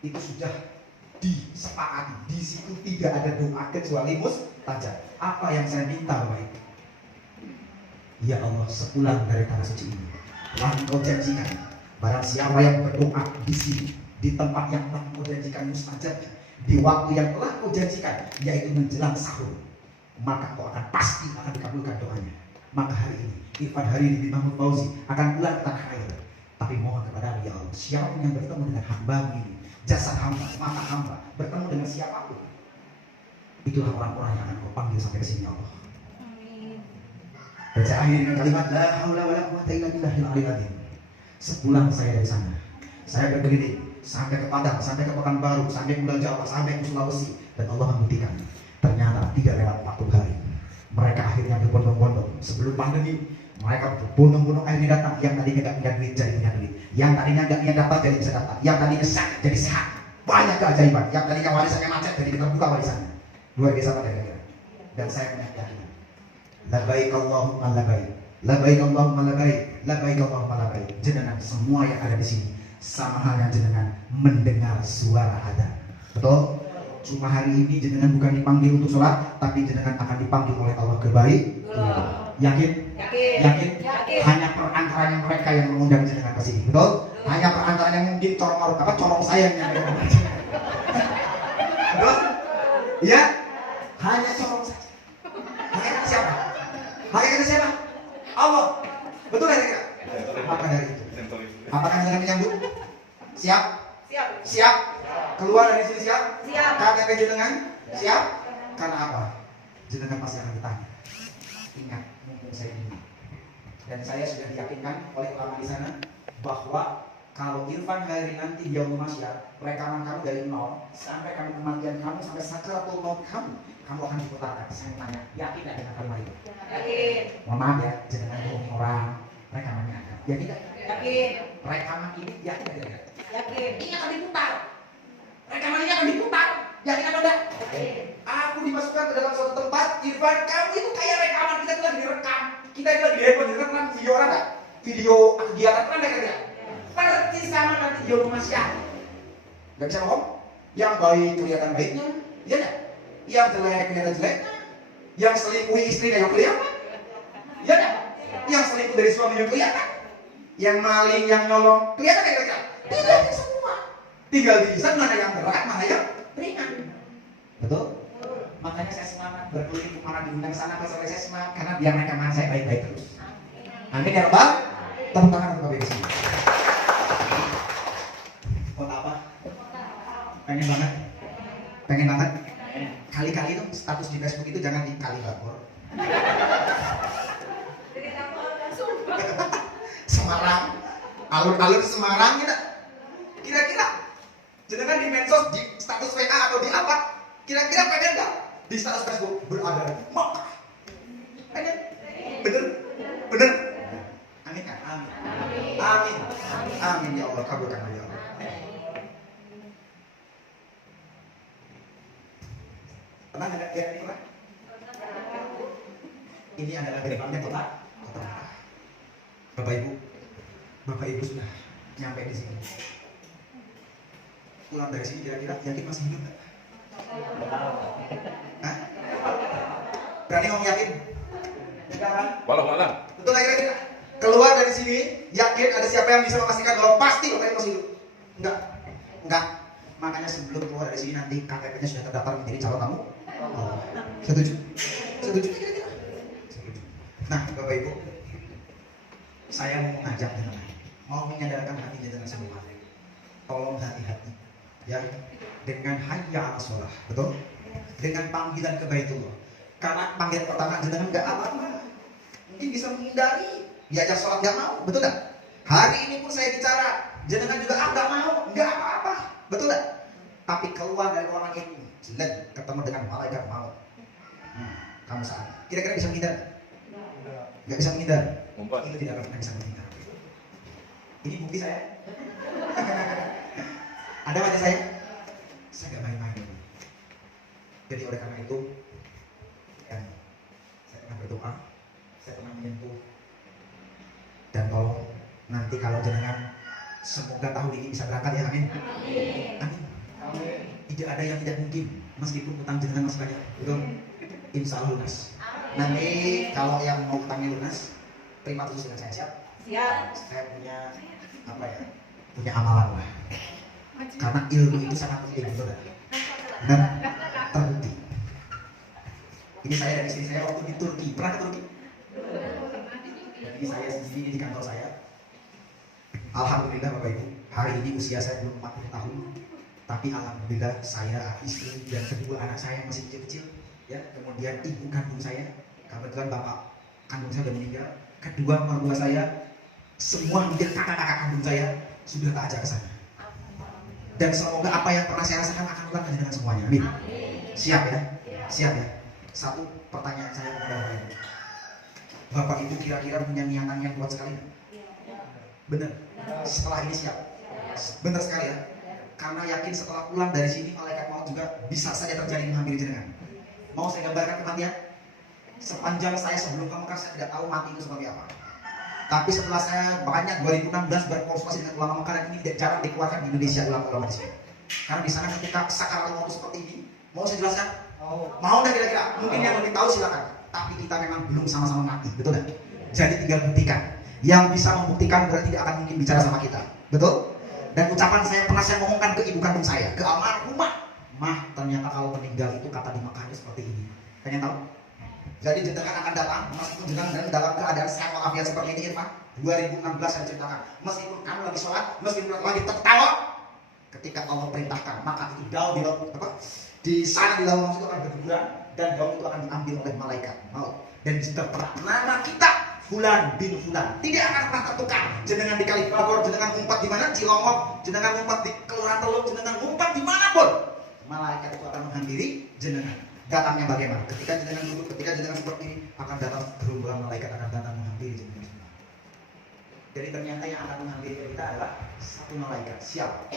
Itu sudah disepakati. Di situ tidak ada doa kecuali mustajab. Apa yang saya minta Bapak Ibu? Ya Allah, sepulang dari tanah suci ini, telah Engkau janjikan barang siapa yang berdoa di sini, di tempat yang telah Engkau janjikan mustajabnya, di waktu yang telah Engkau janjikan, yaitu menjelang sahur, maka Engkau akan pasti akan dikabulkan doanya. Maka hari ini Irfan Haridi bin Mahmud Fauzi akan pulang ke tanah air. Tapi mohon kepada ya Allah, siapa yang bertemu dengan hamba ini, jasad hamba, mata hamba, bertemu dengan siapapun, itulah orang-orang yang akan Kau panggil sampai ke sini ya Allah. Baca akhir dengan kalimat la haula wala quwata illa billahil aliyyil azim. Sepulang saya dari sana, saya berkeliling sampai ke Padang, sampai ke Pekanbaru, sampai Pulau Jawa, sampai ke Sulawesi, dan Allah membuktikan ternyata tidak lewat 40 hari mereka akhirnya berbondong-bondong sebelum pandemi mereka berbondong-bondong akhirnya datang. Yang tadinya nggak punya duit jadi punya duit, yang tadinya nggak punya dapat jadi bisa dapat, yang tadinya sakit jadi sehat. Banyak keajaiban. Yang tadinya warisannya macet jadi terbuka warisannya. Luar biasa pada kira. Dan saya punya keyakinan. Labbaik Allahumma labbaik, labbaik Allahumma labbaik, labbaik Allahumma labbaik. Jenengan semua yang ada di sini sama halnya jenengan mendengar suara adzan. Betul? Cuma hari ini jenengan bukan dipanggil untuk sholat, tapi jenengan akan dipanggil oleh Allah ke baik. Yakin? Yakin? Hanya perantaranya mereka yang mengundang jenengan ke sini. Betul? Hanya perantaranya mungkin corong sayangnya. Betul? Ya? Hanya corong saja. Hanya siapa? Hanya siapa? Allah. Betul ya kira? Maka dari itu, apakah jenengan menyambut? Siap? Siap? Keluar dari sini siap? Siap. KTP jenengan? Siap? Karena apa? Jenengan pasti akan ditanya. Ingat, mumpung saya ini. Dan saya sudah diyakinkan oleh ulama di sana bahwa kalau Irfan Khairi nanti di yaumul mahsyar, rekaman kamu dari nol sampai kamu kematian kamu sampai sakratul maut kamu akan diputarkan. Saya tanya, yakin tidak dengan kalimat itu? Yakin. Mohon maaf ya, jenengan bohong orang, rekamannya ada. Yakin tidak? Yakin. Rekaman ini yakin tidak? Yakin. Ini akan diputar. Rekaman ini akan diputar. Yakin apa enggak? Yakin. Aku dimasukkan ke dalam suatu tempat, Irfan, kamu itu kayak rekaman kita itu lagi direkam. Kita itu lagi direkam video orang enggak? Video kegiatan kan enggak? Persis sama nanti di yaumul mahsyar. Enggak bisa bohong? Yang baik kelihatan baiknya, iya enggak? Yang jelek kelihatan jeleknya. Yang selingkuhi istrinya yang kelihatan. Iya enggak? Yang selingkuh dari suaminya kelihatan. Yang maling, yang nyolong kelihatan enggak? Tidak semua. Tinggal bisa mana yang berat, mana yang ringan. Betul? Makanya saya semangat berkeliling kemana diundang sana ke sore saya semangat karena biar rekaman saya baik-baik terus. Amin ya Rabbal. Tepuk tangan untuk Bapak Ibu. Kota apa? Pengen banget. Pengen banget. Kali-kali itu status di Facebook itu jangan di Kalibagor. Semarang. Alur-alur Semarang kita. Kira-kira jenengan di medsos, di status WA atau di apa? Kira-kira pengen nggak di status Facebook berada di Makkah? Pengen? Bener? Bener? Amin kan? Amin. Amin. Amin ya Allah, kabulkan ya Allah. Pernah nggak ya ini pernah? Ini adalah gerbangnya kota Makkah. Bapak Ibu sudah nyampe di sini. Pulang dari sini kira-kira yakin masih hidup nggak? Hah? Berani ngomong yakin? Walau. Betul nggak kira-kira? Keluar dari sini yakin ada siapa yang bisa memastikan bahwa pasti Bapak Ibu masih hidup? Enggak. Makanya sebelum keluar dari sini nanti KTP-nya sudah terdaftar menjadi calon tamu. Setuju kira-kira? Setuju. Nah, Bapak Ibu, saya mau mengajak jenengan, mau menyadarkan hati jenengan semua. Tolong hati-hati, ya, dengan hayya 'alas shalah, betul? Dengan panggilan ke Baitullah. Karena panggilan pertama jenengan nggak apa-apa, mungkin bisa menghindari diajak sholat nggak mau, betul nggak? Hari ini pun saya bicara, jenengan juga nggak mau, nggak apa-apa, betul nggak? Tapi keluar dari ruangan ini, jelek ketemu dengan malaikat maut. Kamu saat kira-kira bisa menghindar? Nggak bisa menghindar. Itu tidak akan bisa menghindar. Ini bukti saya. Ada wajah saya? Saya nggak main-main. Jadi oleh karena itu, ya, saya pernah berdoa, saya pernah menyentuh, dan tolong nanti kalau jenengan semoga tahun ini bisa berangkat ya, amin. Amin. Tidak ada yang tidak mungkin, meskipun utang jenengan masih banyak, betul? Insya Allah lunas. Nanti kalau yang mau utangnya lunas, terima terus dengan saya, siap? Siap. Saya punya apa ya? Punya amalan lah. Karena ilmu itu sangat penting, betul kan? Dan terbukti. Ini saya dari sini, saya waktu di Turki, pernah ke Turki? Dan ini saya sendiri di kantor saya. Alhamdulillah Bapak Ibu, hari ini usia saya belum 40 tahun. Tapi alhamdulillah saya, istri dan kedua anak saya masih kecil-kecil, ya. Kemudian ibu kandung saya, kebetulan bapak kandung saya sudah meninggal. Kedua mertua saya, semua mungkin kakak-kakak kandung saya sudah tak ajak ke sana. Dan semoga apa yang pernah saya rasakan akan ulang dengan semuanya. Amin. Siap ya? Siap ya? Satu pertanyaan saya kepada Bapak Ibu. Bapak Ibu kira-kira punya niatan yang kuat sekali? Benar. Setelah ini siap. Benar sekali ya. Karena yakin setelah pulang dari sini malaikat maut juga bisa saja terjadi menghampiri jenengan. Mau saya gambarkan kematian? Sepanjang saya sebelum ke Mekah saya tidak tahu mati itu seperti apa. Tapi setelah saya banyak 2016 berkonsultasi dengan ulama Mekah, dan ini tidak jarang dikeluarkan di Indonesia ulama di sini. Karena di sana ketika sakaratul maut seperti ini, mau saya jelaskan? Mau nggak kira-kira? Mungkin yang lebih tahu silakan. Tapi kita memang belum sama-sama mati, betul nggak? Jadi tinggal buktikan. Yang bisa membuktikan berarti tidak akan mungkin bicara sama kita, betul? Dan ucapan saya pernah saya ngomongkan ke ibu kandung saya, ke almarhumah. Mah, ternyata kalau meninggal itu kata di Mekah itu seperti ini. Pengen tahu? Jadi jenengan akan datang, meskipun jenengan dalam keadaan sehat walafiat seperti ini, Irfan. 2016 saya ceritakan, meskipun kamu lagi sholat, meskipun lagi tertawa, ketika Allah perintahkan, maka itu daun di sana di dalam itu akan berguguran, dan daun itu akan diambil oleh malaikat maut. Dan tertera nama kita Fulan bin Fulan, tidak akan pernah tertukar. Jenengan di Kalibagor, jenengan ngumpet di mana? Cilongok, jenengan ngumpet di Kelurahan Teluk, jenengan ngumpet dimanapun, malaikat itu akan menghampiri jenengan. Datangnya bagaimana? Ketika jenengan duduk, ketika jenengan seperti ini, akan datang gerombolan malaikat akan datang menghampiri jenengan. Jadi ternyata yang akan menghampiri kita adalah satu malaikat. Siapa?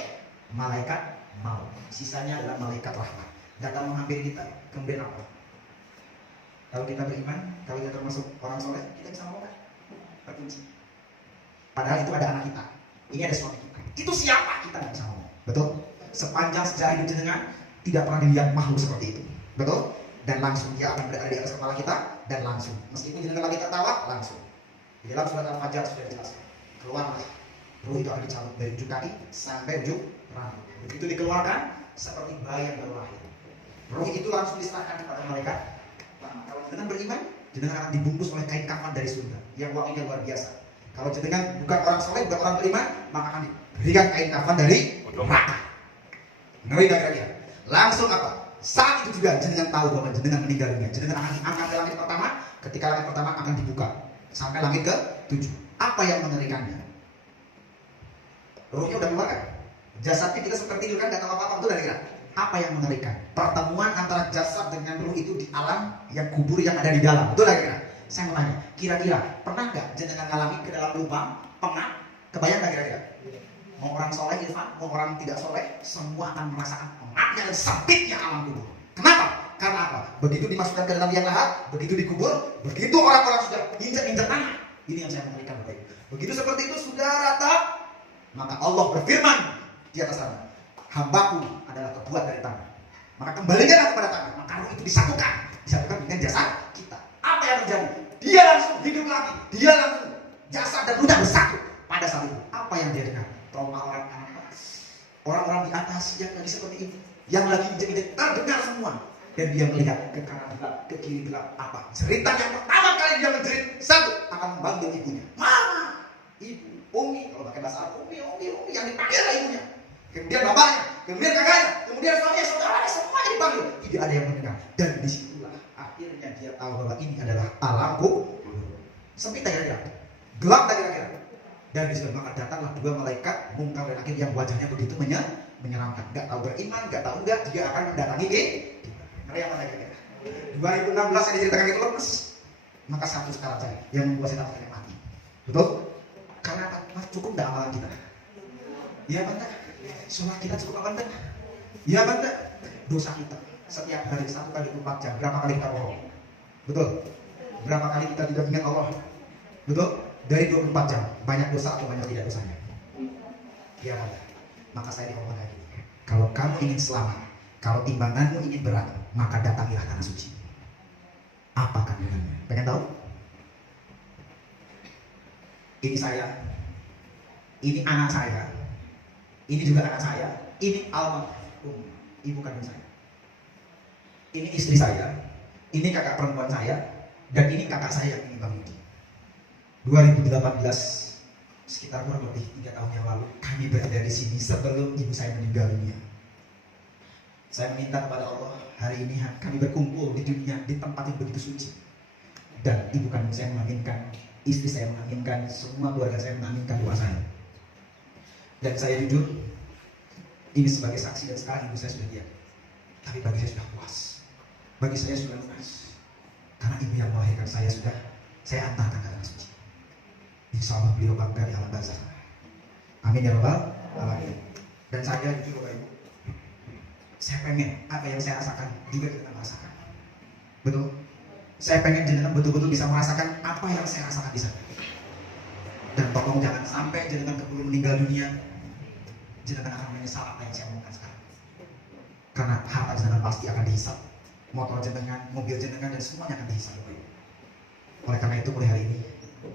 Malaikat maut. Sisanya adalah malaikat rahmat. Datang menghampiri kita. Kemudian apa? Kalau kita beriman, kalau kita termasuk orang soleh, kita bisa ngomong kan? Terkunci. Padahal itu ada anak kita. Ini ada suami kita. Itu siapa? Kita nggak bisa ngomong. Betul? Sepanjang sejarah hidup jenengan tidak pernah dilihat makhluk seperti itu. Betul? Dan langsung dia akan berada di atas kepala kita, dan langsung. Meskipun jenengan lagi tertawa, langsung. Di dalam surat Al-Fajr sudah dijelaskan. Keluarlah. Ruh itu akan dicabut dari ujung kaki sampai ujung rambut. Begitu dikeluarkan, seperti bayi yang baru lahir. Ruh itu langsung diserahkan kepada malaikat. Kalau jenengan beriman, jenengan akan dibungkus oleh kain kafan dari surga yang wanginya luar biasa. Kalau jenengan bukan orang soleh, bukan orang beriman, maka akan diberikan kain kafan dari neraka. Ngeri gak kira-kira? Langsung apa? Saat itu juga jenengan tahu bahwa jenengan meninggal dunia. Jenengan akan diangkat ke langit pertama. Ketika langit pertama akan dibuka sampai langit ke-7. Apa yang mengerikannya? Ruhnya udah keluar kan? Jasadnya kita seperti itu kan, gak tahu apa-apa, betul kira-kira? Apa yang mengerikan? Pertemuan antara jasad dengan ruh itu di alam yang kubur yang ada di dalam. Betul kira-kira? Saya mau tanya, kira-kira pernah nggak jenengan ngalami ke dalam lubang pengap? Kebayang nggak kira-kira? Mau orang soleh Irfan, mau orang tidak soleh, semua akan merasakan pengapnya dan sempitnya alam kubur. Kenapa? Karena apa? Begitu dimasukkan ke dalam liang lahat, begitu dikubur, begitu orang-orang sudah injak-injak tanah. Ini yang saya mengerikan. Begitu seperti itu sudah rata, maka Allah berfirman di atas sana, hambaku adalah terbuat dari tanah, maka kembalikanlah kepada tanah. Maka ruh itu disatukan dengan jasad kita. Apa yang terjadi? Dia langsung hidup lagi, dia langsung jasad dan ruhnya bersatu. Pada saat itu, apa yang dia dengar? Trauma orang-orang di atas yang lagi seperti itu, yang lagi injek-injek, terdengar semua. Dan dia melihat ke kanan gelap, ke kiri gelap. Apa? Cerita yang pertama kali dia menjerit, satu, akan memanggil ibunya. Mama, ibu, Umi, kalau pakai bahasa Arab, Umi, yang dipanggil adalah ibunya. Kemudian bapaknya, kemudian kakaknya, kemudian suaminya, saudaranya, semuanya dipanggil. Tidak ada yang mendengar. Dan disitulah akhirnya dia tahu bahwa ini adalah alam kubur. Sempit tak kira-kira? Gelap tak kira-kira? Dan disitu maka datanglah dua malaikat Munkar dan Nakir yang wajahnya begitu menyeramkan. Gak tahu beriman, gak tahu enggak, dia akan mendatangi kita. Ngeri apa kira-kira? 2016 saya diceritakan itu lepas. Maka satu sekarang saja yang membuat saya tak mati. Betul? Karena apa? Cukup enggak amalan kita? Iya benar. Sholat kita cukup apa enggak? Iya benar. Dosa kita setiap hari 1 kali 4 jam. Berapa kali kita bohong? Betul? Berapa kali kita tidak ingat Allah? Betul? Dari 24 jam. Banyak dosa atau banyak tidak dosanya? Iya benar. Maka saya ngomong lagi. Kalau kamu ingin selamat, kalau timbanganmu ingin berat, maka datangilah tanah suci. Apa kandungannya? Pengen tahu? Ini saya, ini anak saya, ini juga anak saya, ini almarhum ibu kandung saya, ini istri saya, ini kakak perempuan saya, dan ini kakak saya yang ini Bang Yudi. 2018 sekitar kurang lebih 3 tahun yang lalu kami berada di sini sebelum ibu saya meninggal dunia. Saya meminta kepada Allah, hari ini kami berkumpul di dunia di tempat yang begitu suci, dan ibu kandung saya mengaminkan, istri saya mengaminkan, semua keluarga saya mengaminkan doa saya. Dan saya jujur, ini sebagai saksi dan sekarang ibu saya sudah diam. Tapi bagi saya sudah puas, bagi saya sudah puas, karena ibu yang melahirkan saya sudah saya antarkan ke tanah suci. Insya Allah beliau bangga di alam barzakh. Amin ya rabbal alamin. Dan saya jujur Bapak Ibu, saya pengen apa yang saya rasakan juga kita merasakan. Betul? Saya pengen jenengan betul-betul bisa merasakan apa yang saya rasakan di sana. Dan tolong jangan sampai jenengan keburu meninggal dunia, jenengan akan menyesal apa yang saya omongkan sekarang. Karena harta jenengan pasti akan dihisap, motor jenengan, mobil jenengan, dan semuanya akan dihisap. Oleh karena itu mulai hari ini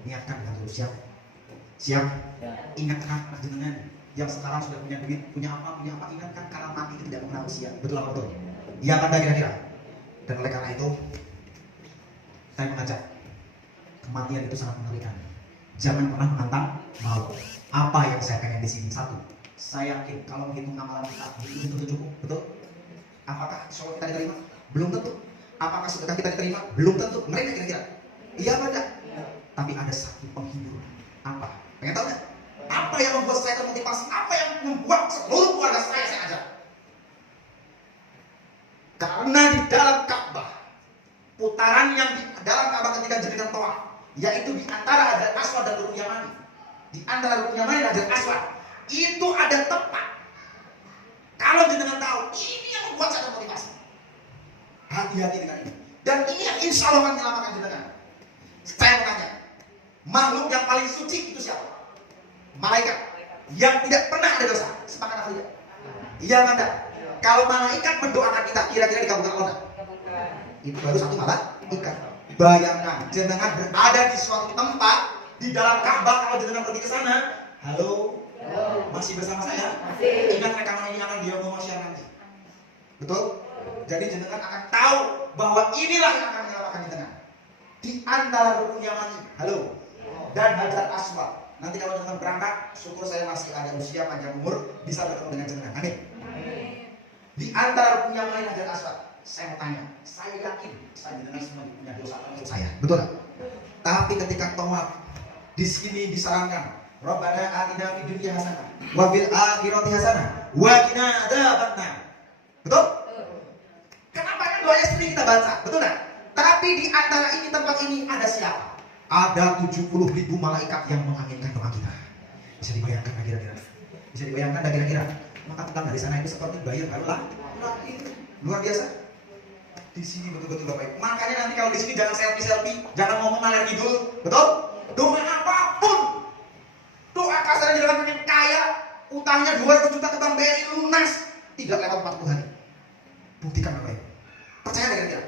niatkan dengan terus siap. Ingatkan anak jenengan yang sekarang sudah punya duit, punya apa, ingatkan karena mati itu tidak mengenal usia. Betul apa betul? Iya kan kira-kira? Dan oleh karena itu saya mengajak, kematian itu sangat mengerikan. Jangan pernah menantang maut. Apa yang saya pengen di sini? Satu, saya yakin kalau menghitung amalan kita belum tentu cukup. Betul? Apakah sholat kita diterima? Belum tentu. Apakah sedekah kita diterima? Belum tentu. Mereka kira-kira? Iya apa enggak? Tapi ada satu penghibur. Apa? Pengen tahu nggak? Apa yang membuat saya termotivasi? Apa yang membuat seluruh keluarga saya ajak? Karena di dalam Ka'bah, putaran yang di dalam Ka'bah ketika jenengan tawaf, yaitu di antara Hajar Aswad dan Rukun Yamani, di antara Rukun Yamani dan Hajar Aswad, itu ada tempat. Kalau jenengan tahu, ini yang membuat saya termotivasi. Hati-hati dengan ini. Dan ini yang insya Allah akan menyelamatkan jenengan. Saya mau tanya, makhluk yang paling suci itu siapa? Malaikat yang tidak pernah ada dosa. Sepakat atau tidak? Iya kan enggak? Kalau malaikat mendoakan kita, kira-kira dikabulkan Allah? Itu baru satu malaikat. Bayangkan, jenengan berada di suatu tempat di dalam Ka'bah. Kalau jenengan pergi ke sana, halo, masih bersama saya? Masih. Ingat rekaman ini akan dia mau share nanti. Betul? Jadi jenengan akan tahu bahwa inilah yang akan menyelamatkan jenengan. Di antara Rukun Yamani, halo, dan Hajar Aswad. Nanti kalau jenengan berangkat, syukur saya masih ada usia panjang umur, bisa bertemu dengan jenengan. Amin. Di antara Rukun Yamani dan Hajar Aswad, saya mau tanya, saya yakin saya jenengan semua punya dosa termasuk saya, betul tak? Tapi ketika tawaf di sini disarankan, Rabbana atina fid dunya hasanah wa fil akhirati hasanah wa qina adzabannar. Betul? Kenapa kan doa sering kita baca, betul tak? Tapi di antara ini tempat ini ada siapa? Ada 70.000 malaikat yang mengaminkan doa kita. Bisa dibayangkan tak kira-kira? Bisa dibayangkan tak kira-kira? Maka tetangga di sana itu seperti bayar kalau lah. Luar biasa. Di sini betul-betul Bapak Ibu. Makanya nanti kalau di sini jangan selfie, jangan ngomong ngalir ngidul, betul? Doa apapun, doa kasar yang pengen kaya, utangnya 200 juta ke Bank BRI lunas, tidak lewat 40 hari. Buktikan Bapak Ibu. Percaya nggak kira-kira?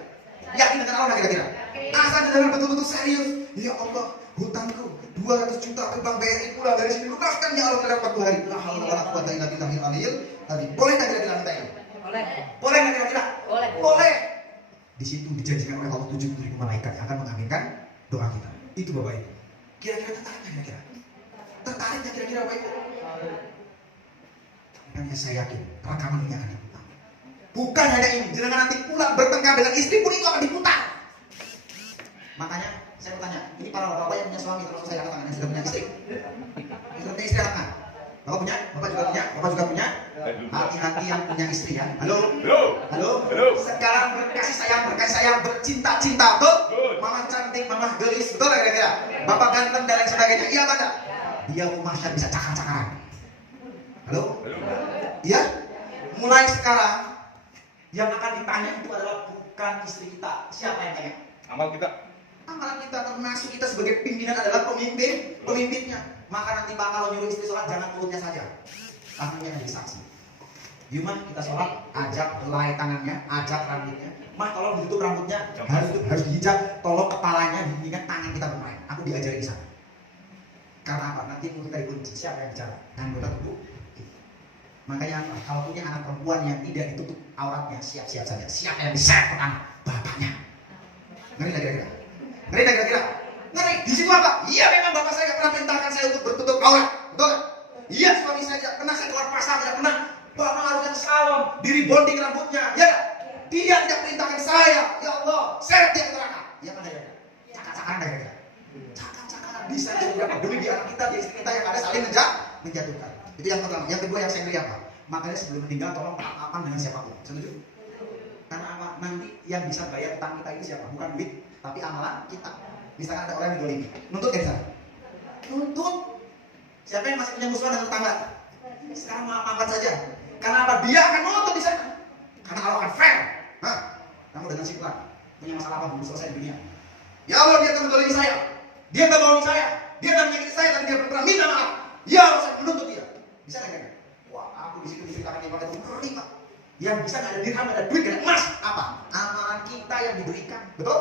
Yakin dengan Allah nggak kira-kira? Asal dengan betul-betul serius. Ya Allah, hutangku 200 juta ke Bank BRI pulang dari sini lunaskan ya Allah lewat 40 hari. La haula wala quwwata illa billahil aliyil azim. Boleh nggak kira-kira kita ini? Boleh. Boleh nggak kira-kira? Boleh. Boleh. Di situ dijanjikan oleh Allah 70.000 malaikat yang akan mengaminkan doa kita. Itu Bapak Ibu. Kira-kira tertarik nggak kira-kira? Tertarik nggak kira-kira Bapak Ibu? Makanya saya yakin rekaman ini akan diputar. Bukan hanya ini, jenengan nanti pulang bertengkar dengan istri pun itu akan diputar. Makanya saya mau tanya, ini para bapak-bapak yang punya suami, termasuk saya angkat tangan yang sudah punya istri. Yang sudah punya istri angkat tangan. Bapak punya? Bapak juga punya? Bapak juga punya? Hati-hati yang punya istri ya. Halo? Halo? Sekarang berkasih sayang, bercinta-cinta, betul? Mama cantik, mama gelis, betul gak kira-kira? Bapak ganteng dan lain sebagainya, iya apa enggak? Dia rumah saya bisa cakar-cakaran. Halo? Iya? Mulai sekarang yang akan ditanya itu adalah bukan istri kita. Siapa yang tanya? Amal kita. Amalan kita, termasuk kita sebagai pimpinan adalah pemimpinnya. Maka nanti Pak kalau nyuruh istri sholat jangan mulutnya saja, tangannya yang jadi saksi. Yuma kita sholat, ajak helai tangannya, ajak rambutnya. Mah tolong ditutup rambutnya, harus dihijab. Tolong kepalanya diingat tangan kita bermain. Aku diajari di sana. Karena apa? Nanti mulut kita dikunci. Siapa yang bicara? Anggota tubuh. Makanya apa? Kalau punya anak perempuan yang tidak ditutup auratnya, siap-siap saja. Siapa yang bisa anak bapaknya? Ngeri lagi kira-kira? Ngeri lagi kira-kira? Ngeri. Di situ apa? Iya memang bapak saya tidak pernah perintahkan saya untuk bertutup aurat, betul kan? Iya suami saya tidak pernah, saya keluar pasar tidak pernah. Bapak harusnya ke salon, diri bonding rambutnya, ya kan? Dia tidak perintahkan saya, ya Allah, saya dia ke neraka. Iya kan ya? Cakar-cakaran kira-kira? Cakar-cakaran bisa jadi apa? Demi di anak kita, di istri kita yang ada saling menjatuhkan. Itu yang pertama. Yang kedua yang saya ngeri apa? Makanya sebelum meninggal tolong maafkan dengan siapapun. Setuju? Karena apa? Pak, nanti yang bisa bayar utang kita itu siapa? Bukan duit, tapi amalan kita. Misalkan ada orang yang didolimi, nuntut kan di sana? Nuntut. Siapa yang masih punya musuhan dengan tetangga? Sekarang maafkan saja. Karena apa? Dia akan nuntut di sana. Karena Allah akan fair. Hah? Kamu dengan simpulan punya masalah apa belum selesai di dunia? Ya Allah, dia telah mendolimi saya. Dia telah bohongi saya. Dia telah menyakiti saya dan dia pernah minta maaf. Ya Allah, saya menuntut dia. Bisa nggak? Wah, aku di situ diceritakan iman itu ngeri Pak. Yang bisa nggak ada dirham, ada duit, ada emas. Apa? Amalan kita yang diberikan. Betul?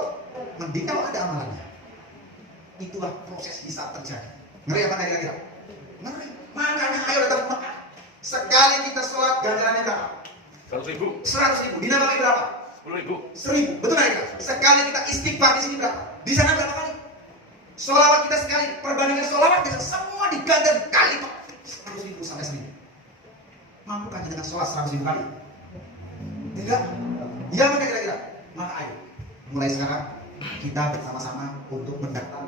Mending kalau ada amalannya. Itulah proses bisa terjadi. Ngeri apa nggak kira-kira? Ngeri. Makanya ayo datang ke Mekah. Sekali kita sholat ganjarannya berapa? 100.000. 100.000. Di nama berapa? 10.000. 1000. Betul nggak kira? Sekali kita istighfar di sini berapa? Di sana berapa kali? Sholawat kita sekali perbandingan sholawat kita semua diganjar kali Pak. 100.000 sampai 1000. Mampukah kita dengan sholat 100.000 kali? Tidak. Ya maka kira-kira. Maka ayo mulai sekarang kita bersama-sama untuk mendaftar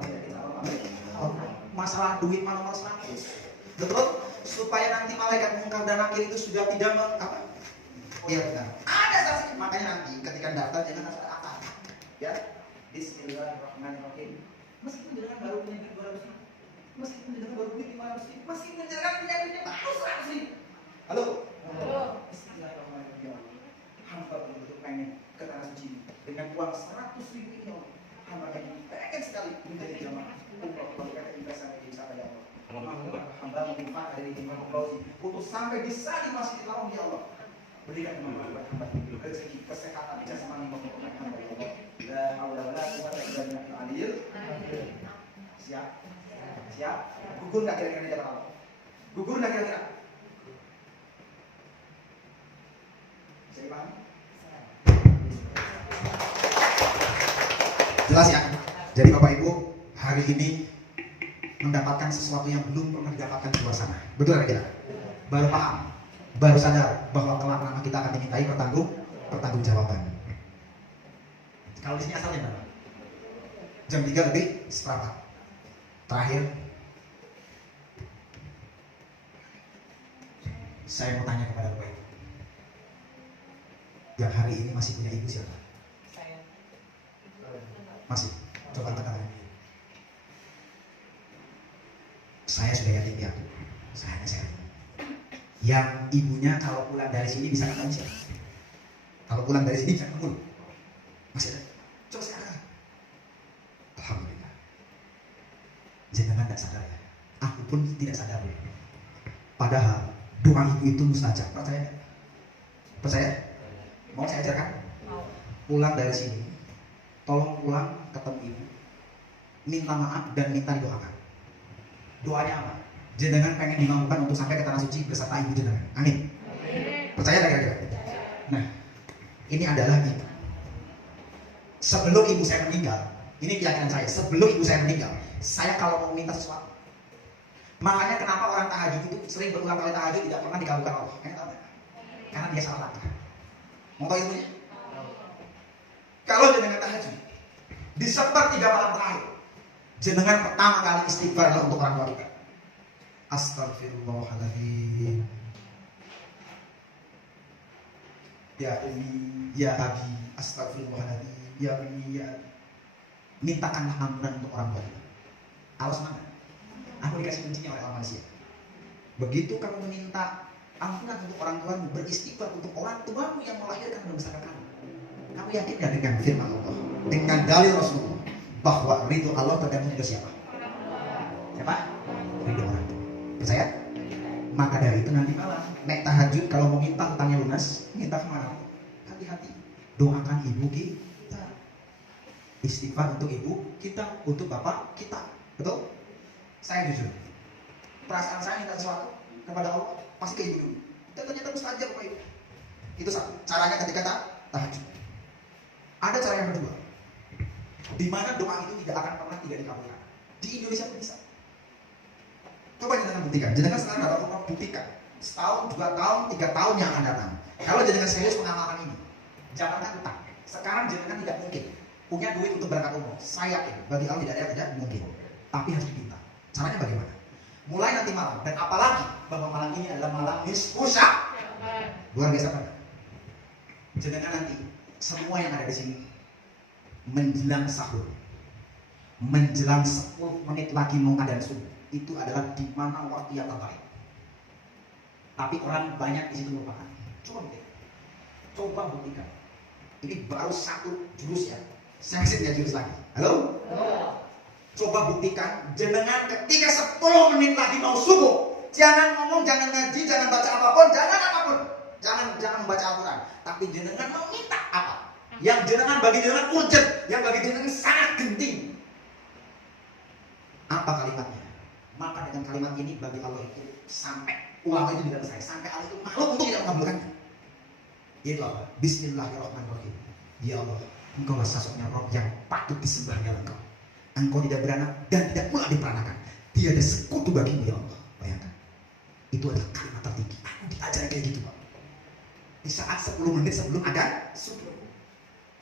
masalah duit nomor 100. Betul? Supaya nanti malaikat mungkar dan nakir itu sudah tidak apa? Oh iya benar. Ada saksi. Makanya nanti ketika daftar jangan asal akal. Ya. Bismillahirrahmanirrahim. Meskipun jangan baru punya duit 200.000. Meskipun jangan baru punya 500.000. Meskipun jangan punya duit baru 100.000. Halo. Halo. Bismillahirrahmanirrahim. Hamba betul-betul pengen ke tanah suci dengan uang 100.000 ini. Hamba pengen sekali menjadi jamaah. Untuk kata investasi di sana ya Allah. Hamba menginfak dari Imam Fauzi untuk sampai di sana masih di lawang ya Allah. Berikan kemampuan hamba rezeki kesehatan jasmani maupun hamba ya Allah. La haula wala quwwata illa billahil aliyyil. Siap? Siap? Gugur enggak kira-kira di jalan Allah? Gugur enggak kira-kira? Saya paham? Jelas ya? Jadi Bapak Ibu, hari ini mendapatkan sesuatu yang belum pernah didapatkan di luar sana. Betul tidak? Baru paham, baru sadar bahwa kelak nama kita akan dimintai pertanggungjawaban. Kalau di sini asalnya berapa? Jam 3 lebih seperempat. Terakhir, saya mau tanya kepada Bapak Ibu. Yang hari ini masih punya ibu siapa? Saya. Masih? Coba angkat tangan. Saya sudah yakin ya. Saya. Yang ibunya kalau pulang dari sini bisa ketemu siapa? Kalau pulang dari sini bisa ketemu. Masih ada? Coba sekarang. Alhamdulillah. Jangan tidak sadar ya. Aku pun tidak sadar. Padahal doa ibu itu mustajab. Percaya? Percaya? Mau saya ajarkan? Pulang dari sini, tolong pulang ketemu ibu, minta maaf dan minta didoakan. Doanya apa? Jenengan pengen dimampukan untuk sampai ke tanah suci beserta ibu jenengan. Amin. Percaya tak kira-kira? Nah, ini adalah ibu. Sebelum ibu saya meninggal, ini keyakinan saya. Sebelum ibu saya meninggal, saya kalau mau minta sesuatu. Makanya kenapa orang tahajud itu sering berulang kali tahajud tidak pernah dikabulkan Allah? Karena dia salah langkah. Mau tahu ilmunya? Kalau jenengan tahajud di sepertiga malam terakhir, jenengan pertama kali istighfar untuk orang tua kita. Astagfirullahaladzim. Ya Umi, ya Abi, astagfirullahaladzim. Ya Umi, ya Abi. Mintakanlah ampunan untuk orang tua kita. Awas mana? Aku dikasih kuncinya oleh orang manusia. Begitu kamu meminta ampunan untuk orang tuamu, beristighfar untuk orang tuamu yang melahirkan dan membesarkan kamu. Kamu yakin gak dengan firman Allah, dengan dalil Rasulullah, bahwa ridho Allah tergantung ridho siapa? Siapa? Ridho orang tua. Percaya? Maka dari itu nanti malam naik tahajud kalau mau minta hutangnya lunas, minta kemana? Hati-hati, doakan ibu kita, istighfar untuk ibu kita, untuk bapak kita. Betul? Saya jujur, perasaan saya minta sesuatu kepada Allah pasti ke ibu dulu. Dan ternyata mustajab Bapak Ibu. Itu satu. Caranya ketika tahajud. Ada cara yang kedua, di mana doa itu tidak akan pernah tidak dikabulkan. Di Indonesia pun bisa. Coba jenengan buktikan. Jenengan sekarang datang rumah buktikan. Setahun, 2 tahun, 3 tahun yang akan datang. Kalau jenengan serius mengamalkan ini, jangankan utang. Sekarang jenengan tidak mungkin punya duit untuk berangkat umroh. Saya yakin bagi Allah tidak mungkin. Tapi harus diminta. Caranya bagaimana? Mulai nanti malam, dan apalagi bahwa malam ini adalah malam nisfu Sya'ban. Luar biasa kan? Jenengan nanti semua yang ada di sini menjelang sahur, menjelang 10 menit lagi mau adzan subuh, itu adalah di mana waktu yang terbaik. Tapi orang banyak di situ melupakan. Coba buktikan. Ini baru satu jurus ya. Saya masih punya jurus lagi. Halo? Coba buktikan, jenengan ketika 10 menit lagi mau subuh, jangan ngomong, jangan ngaji, jangan baca apapun, jangan membaca Al-Quran. Tapi jenengan mau minta apa? Yang jenengan bagi jenengan urgent, yang bagi jenengan sangat genting. Apa kalimatnya? Maka dengan kalimat ini bagi Allah itu sampai ulama itu tidak selesai, sampai Allah itu malu untuk tidak mengabulkannya. Itu apa? Bismillahirrahmanirrahim. Ya Allah, Engkau lah sosoknya Rob yang patut disembah ya Engkau. Engkau tidak beranak dan tidak pula diperanakan. Tiada sekutu bagimu ya Allah. Bayangkan, itu adalah kalimat tertinggi. Aku diajari kayak gitu Pak. Di saat 10 menit sebelum ada subuh.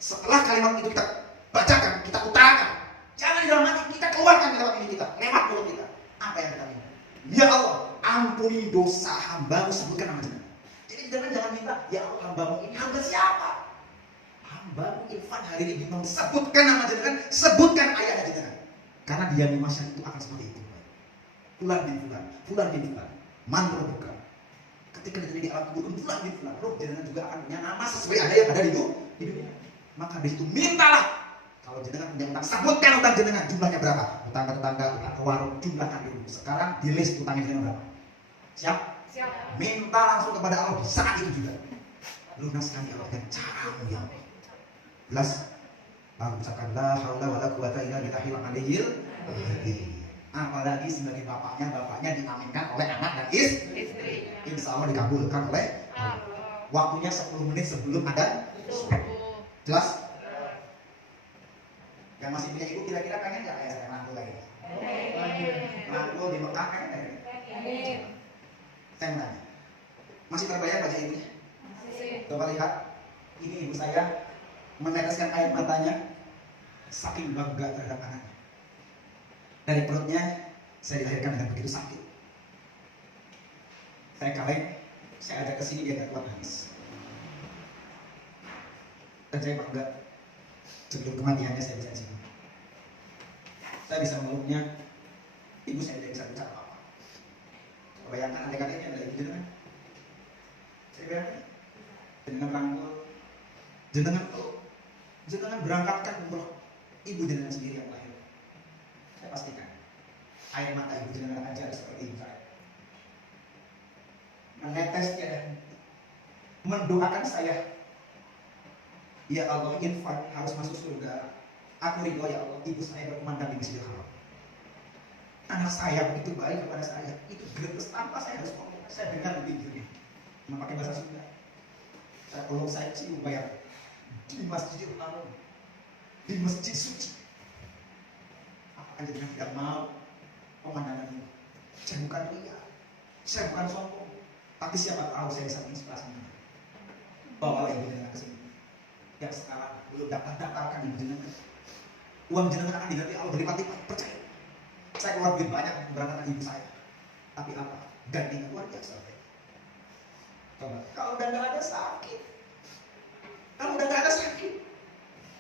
Setelah kalimat itu kita bacakan, kita utarakan. Jangan di dalam hati, kita keluarkan di dalam ini kita, lewat mulut kita. Apa yang kita minta? Ya Allah, ampuni dosa hambamu, sebutkan nama jenengan. Jadi jangan minta, ya Allah hambamu ini hamba siapa? Hambamu Irfan hari ini bingung, sebutkan nama jenengan, sebutkan ayahnya jenengan. Karena dia masyarakat itu akan seperti itu. Fulan bin fulan, man bukan. Ketika dia di alam kubur, fulan bin fulan, roh jenengan juga akan punya nama sesuai ada yang ada di dunia. Maka di situ mintalah. Kalau jenengan punya utang, sebutkan utang jenengan, jumlahnya berapa? Utang ke tetangga, utang ke warung, jumlahkan dulu. Sekarang di list utangnya jenengan berapa? Siap? Minta langsung kepada Allah di saat itu juga. Lunaskan ya Allah dengan caramu ya Allah. Jelas? Lalu ucapkan la haula wala quwata illa billahil aliyyil azim. Apalagi sebagai bapaknya diaminkan oleh anak dan istri. Insya Allah dikabulkan oleh Allah. Waktunya 10 menit sebelum adzan subuh. Jelas? Yang masih punya ibu kira-kira pengen nggak kayak saya rangkul lagi? Rangkul di Mekah pengen nggak? Saya mau tanya, masih terbayang wajah ibunya? Coba lihat, ini ibu saya meneteskan air matanya saking bangga terhadap anaknya. Dari perutnya saya dilahirkan dengan begitu sakit. Saya kaleng, saya ajak ke sini dia nggak kuat nangis. Dan saya bangga sebelum kematiannya saya bisa di sini. Saya bisa memeluknya, ibu saya tidak bisa bicara apa-apa. Bayangkan adik-adiknya adalah ibu jenengan. Saya bayangkan, jenengan rangkul, jenengan berangkatkan umroh, ibu jenengan sendiri yang lahir. Saya pastikan, air mata ibu jenengan ajar seperti ibu saya. Menetesnya dan mendoakan saya. Ya Allah, Irfan harus masuk surga. Aku ridho ya Allah, ibu saya berkumandang di Masjidil Haram. Anak saya begitu baik kepada saya, itu gretes tanpa saya harus ngomong. Saya dengar videonya, pakai bahasa Sunda. Saya cium bayar di Masjidil Haram, di masjid suci. Apakah jenengan tidak mau pemandangan ini? Saya bukan ria, saya bukan sombong, tapi siapa tahu saya bisa menginspirasi. Bawalah ibu jenengan ke sini. Yang sekarang belum daftarkan ibu jenengan. Uang jenengan akan diganti Allah berlipat-lipat, percaya. Saya keluar duit banyak berangkatkan ibu saya. Tapi apa? Gantinya luar biasa. Coba, kalau udah nggak ada sakit,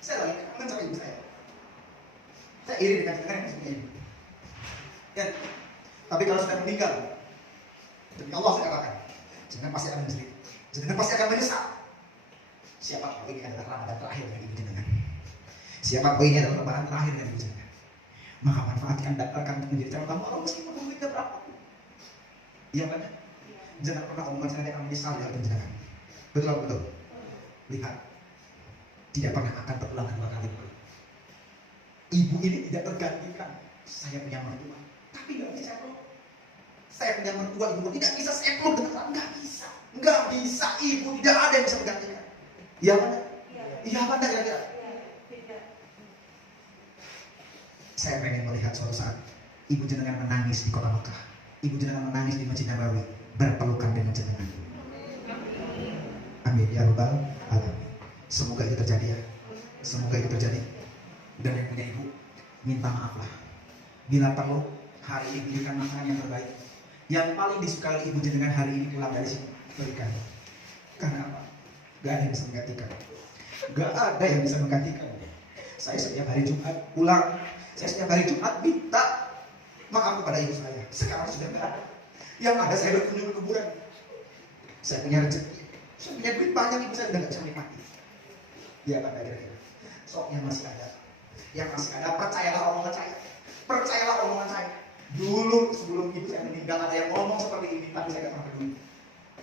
saya lagi kangen sama ibu saya. Saya iri dengan jenengan yang punya ibu. Dan, tapi kalau sudah meninggal, demi Allah saya katakan, jenengan pasti akan menjerit, jenengan pasti akan menyesal. Siapa tahu ini adalah Ramadan terakhir dari ibu jenengan. Siapa tahu ini adalah lebaran terakhir dari ibu jenengan. Maka manfaatkan daftarkan untuk menjadi calon tamu Allah meskipun duitnya berapa. Iya kan? Jangan pernah omongan saya akan menyesal di hadapan jenengan. Betul. Lihat, tidak pernah akan terulang kedua kali. Ibu ini tidak tergantikan. Saya punya mertua, tapi nggak bisa saya peluk. Saya punya mertua, ibu tidak bisa saya peluk dengan nggak bisa. Ibu tidak ada yang bisa menggantikan. Iya apa enggak? Iya apa enggak kira-kira? Saya pengen melihat suatu saat ibu jenengan menangis di kota Mekah, ibu jenengan menangis di Masjid Nabawi, berpelukan dengan jenengan. Amin ya rabbal alamin. Semoga itu terjadi ya. Semoga itu terjadi. Dan yang punya ibu, minta maaflah. Bila perlu, hari ini berikan makanan yang terbaik. Yang paling disukai ibu jenengan hari ini pulang dari sini, berikan. Karena apa? Gak ada yang bisa menggantikan. Gak ada yang bisa menggantikan. Saya setiap hari Jumat pulang, saya setiap hari Jumat minta maaf kepada ibu saya. Sekarang sudah gak ada. Yang ada saya berkunjung ke kuburan. Saya punya rezeki, saya punya duit banyak, ibu saya udah gak bisa menikmati. Ya Pak, kira-kira. Soalnya masih ada. Yang masih ada, percayalah omongan saya. Percayalah omongan saya. Dulu sebelum ibu saya meninggal ada yang ngomong seperti ini, tapi saya gak pernah peduli.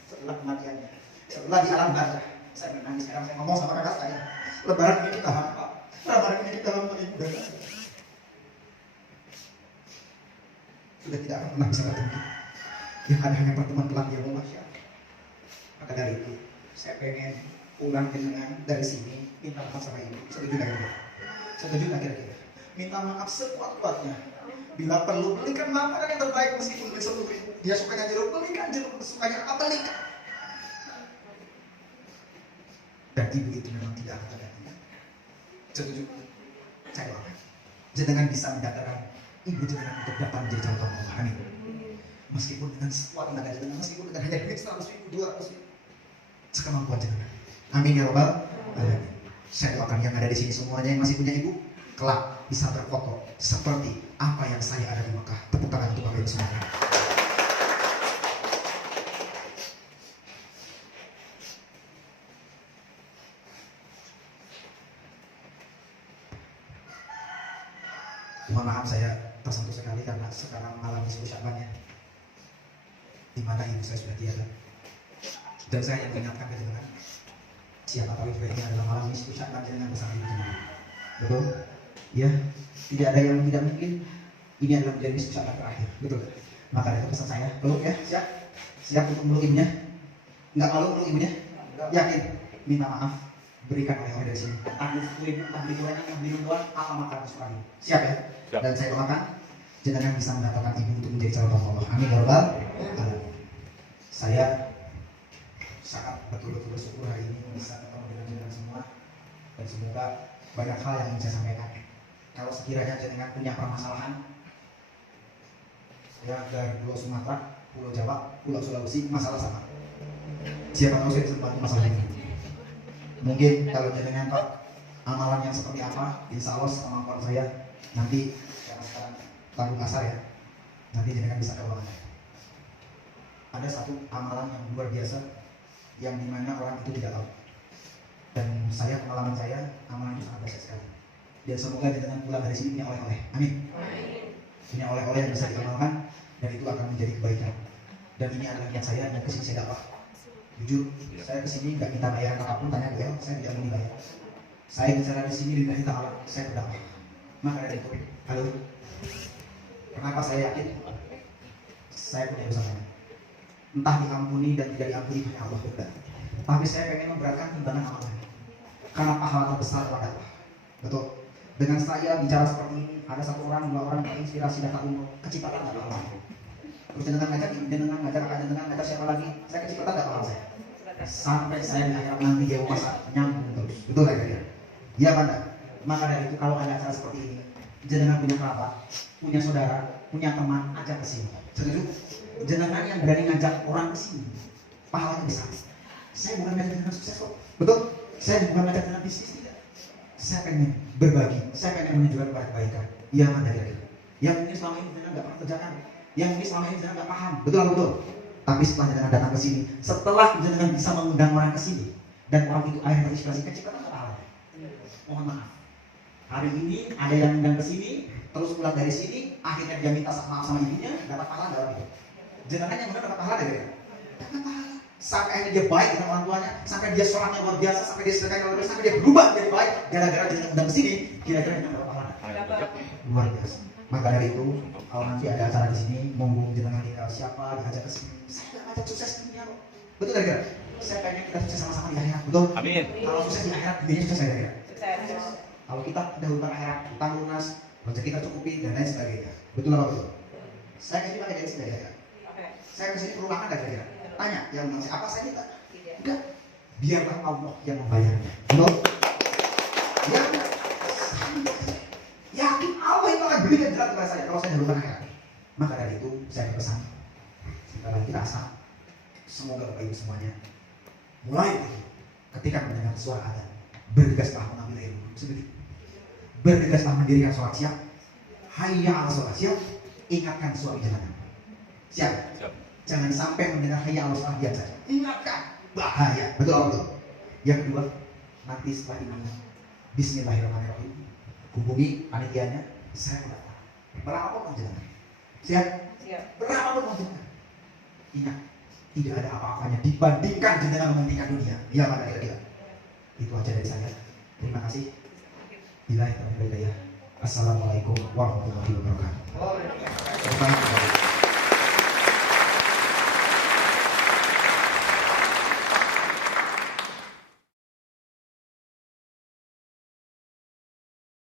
Setelah kematiannya, setelah di alam barzah, saya menangis. Sekarang saya ngomong sama kakak saya, Lebaran ini kita hampa, Ramadan ini kita hampa ibu dan saya. Sudah tidak akan pernah bisa bertemu. Yang ada hanya pertemuan kelak yang mahsyar. Maka dari itu, saya pengen pulang dengan dari sini, minta maaf sama ibu. Setuju nggak kira-kira? Setuju nggak kira-kira? Minta maaf sekuat-kuatnya. Bila perlu belikan makanan yang terbaik meskipun beli 10.000. Dia sukanya jeruk, belikan jeruk. Sukanya apa, belikan. Dan ibu itu memang tidak akan terganti. Setuju? Saya doakan. Jangan bisa mendatangkan ibu jangan untuk datang menjadi contoh Allah. Amin. Meskipun dengan sekuat tenaga jenengan, meskipun dengan hanya duit 100.000, 200.000, sekemampuan jenengan. Amin ya robbal alamin. Saya doakan yang ada di sini semuanya yang masih punya ibu, kelak bisa berfoto seperti apa yang saya ada di Mekah. Tepuk tangan untuk Bapak Ibu semuanya. Mohon maaf saya tersentuh sekali karena sekarang malam nisfu Sya'ban ya, di mana ibu saya sudah tiada. Dan saya yang mengingatkan ke jenengan, siapa tahu juga ini adalah malam nisfu Sya'ban dengan bersama ibu jenengan. Betul? Ya, tidak ada yang tidak mungkin. Ini adalah menjadi nisfu Sya'ban terakhir. Betul? Maka itu pesan saya, peluk ya, siap? Siap untuk meluk ibunya? Enggak malu meluk ibunya? Yakin? Minta maaf, berikan oleh-oleh dari sini. Ambil 10.000, ambil gorengan, ambil minuman, apa makanan kesukaan. Siap ya? Siap. Dan saya doakan jenengan bisa mendapatkan ibu untuk menjadi calon Allah. Amin ya rabbal alamin. Saya sangat betul-betul bersyukur hari ini bisa ketemu dengan jenengan semua, dan semoga banyak hal yang ingin saya sampaikan. Kalau sekiranya jenengan punya permasalahan, saya dari Pulau Sumatera, Pulau Jawa, Pulau Sulawesi, masalah sama. Siapa tahu saya bisa membantu masalah ini. Mungkin kalau jenengan Pak amalan yang seperti apa, insya Allah kemampuan saya nanti karena sekarang tahun kasar ya, nanti jenengan bisa keuangan. Ada satu amalan yang luar biasa yang dimana orang itu tidak tahu, dan saya pengalaman saya amalan itu sangat dahsyat sekali. Dan semoga jenengan pulang dari sini punya oleh-oleh. Amin. Punya oleh-oleh yang bisa diamalkan dan itu akan menjadi kebaikan. Dan ini adalah niat saya yang kesini saya dakwah. Jujur, saya kesini nggak minta bayaran apapun, tanya beliau, saya tidak mau dibayar. Saya bicara di sini lillahi ta'ala, saya berdakwah. Maka dari itu, halo, kenapa saya yakin? Saya punya dosa banyak. Entah diampuni dan tidak diampuni hanya Allah juga. Tapi saya pengen memberatkan timbangan amalan. Karena pahala terbesar adalah dakwah. Betul. Dengan saya bicara seperti ini, ada satu orang, dua orang terinspirasi dan tak umur, kecipratan nggak apa-apa. Terus jenengan ngajak siapa lagi? Saya kecipratan nggak apa-apa saya. Sampai saya di akhirat nanti dia masa nyambung terus. Betul nggak kira-kira? Iya kan? Maka dari itu kalau ada acara seperti ini, jenengan punya kerabat, punya saudara, punya teman, ajak ke sini. Setuju? Jenengan yang berani ngajak orang ke sini, pahalanya besar. Saya bukan ngajak jenengan sukses kok. Betul? Saya bukan ngajak jenengan bisnis, tidak. Saya pengen berbagi, saya pengen menunjukkan kepada kebaikan. Iya kan kira-kira? Yang ini selama ini jenengan nggak pernah kerjakan, yang ini selama ini jenengan nggak paham. Betul atau betul? Tapi setelah jenengan datang ke sini, setelah jenengan bisa mengundang orang ke sini, dan orang itu akhirnya terinspirasi, kecipratan nggak pahala. Mohon maaf. Hari ini ada yang undang ke sini, terus pulang dari sini, akhirnya dia minta maaf sama ibunya, dapat pahala nggak orang itu? Jenengan yang benar dapat pahala dari dia? Dapat pahala. Sampai akhirnya dia baik dengan orang tuanya, sampai dia sholatnya luar biasa, sampai dia sedekahnya luar biasa, sampai dia berubah menjadi baik, gara-gara jenengan undang ke sini, kira-kira yang dapat pahala luar biasa. Maka dari itu, kalau nanti ada acara di sini, monggo jenengan tinggal siapa diajak ke sini. Saya nggak ngajak sukses di dunia kok. Betul kira-kira? Saya pengen kita sukses sama-sama di akhirat, betul? Amin. Kalau sukses di akhirat, dunia sukses kira-kira. Kalau kita dahulukan akhirat, utang lunas, rezeki kita cukupi dan lain sebagainya. Betul apa betul? Saya kesini pakai dari sini ya. Saya kesini perlu makan gak kira-kira? Tanya, yang ngasih apa saya minta? Enggak. Biarlah Allah yang membayarnya. Betul? Ya, yakin Allah itu akan berikan jalan kepada saya kalau saya dahulukan akhirat. Maka dari itu saya berpesan kepada kita asal, semoga Bapak Ibu semuanya mulai ketika mendengar suara adzan, Bergegaslah mengambil ilmu. Seperti bergegaslah mendirikan sholat siap. Hayya ala sholat siap. Ingatkan suami jalanan. Siap. Siap. Jangan sampai mendengar hayya ala sholat diam saja. Ingatkan, bahaya. Betul apa betul? Yang kedua, nanti setelah ini Bismillahirrahmanirrahim. Hubungi panitianya. Saya mendaftar. Berapapun jalanan. Siap? Siap. Berapapun jalanan. Ingat, tidak ada apa-apanya dibandingkan dengan mementingkan dunia. Ya mana kira-kira? Itu aja dari saya. Terima kasih. Bila itu Assalamualaikum warahmatullahi wabarakatuh.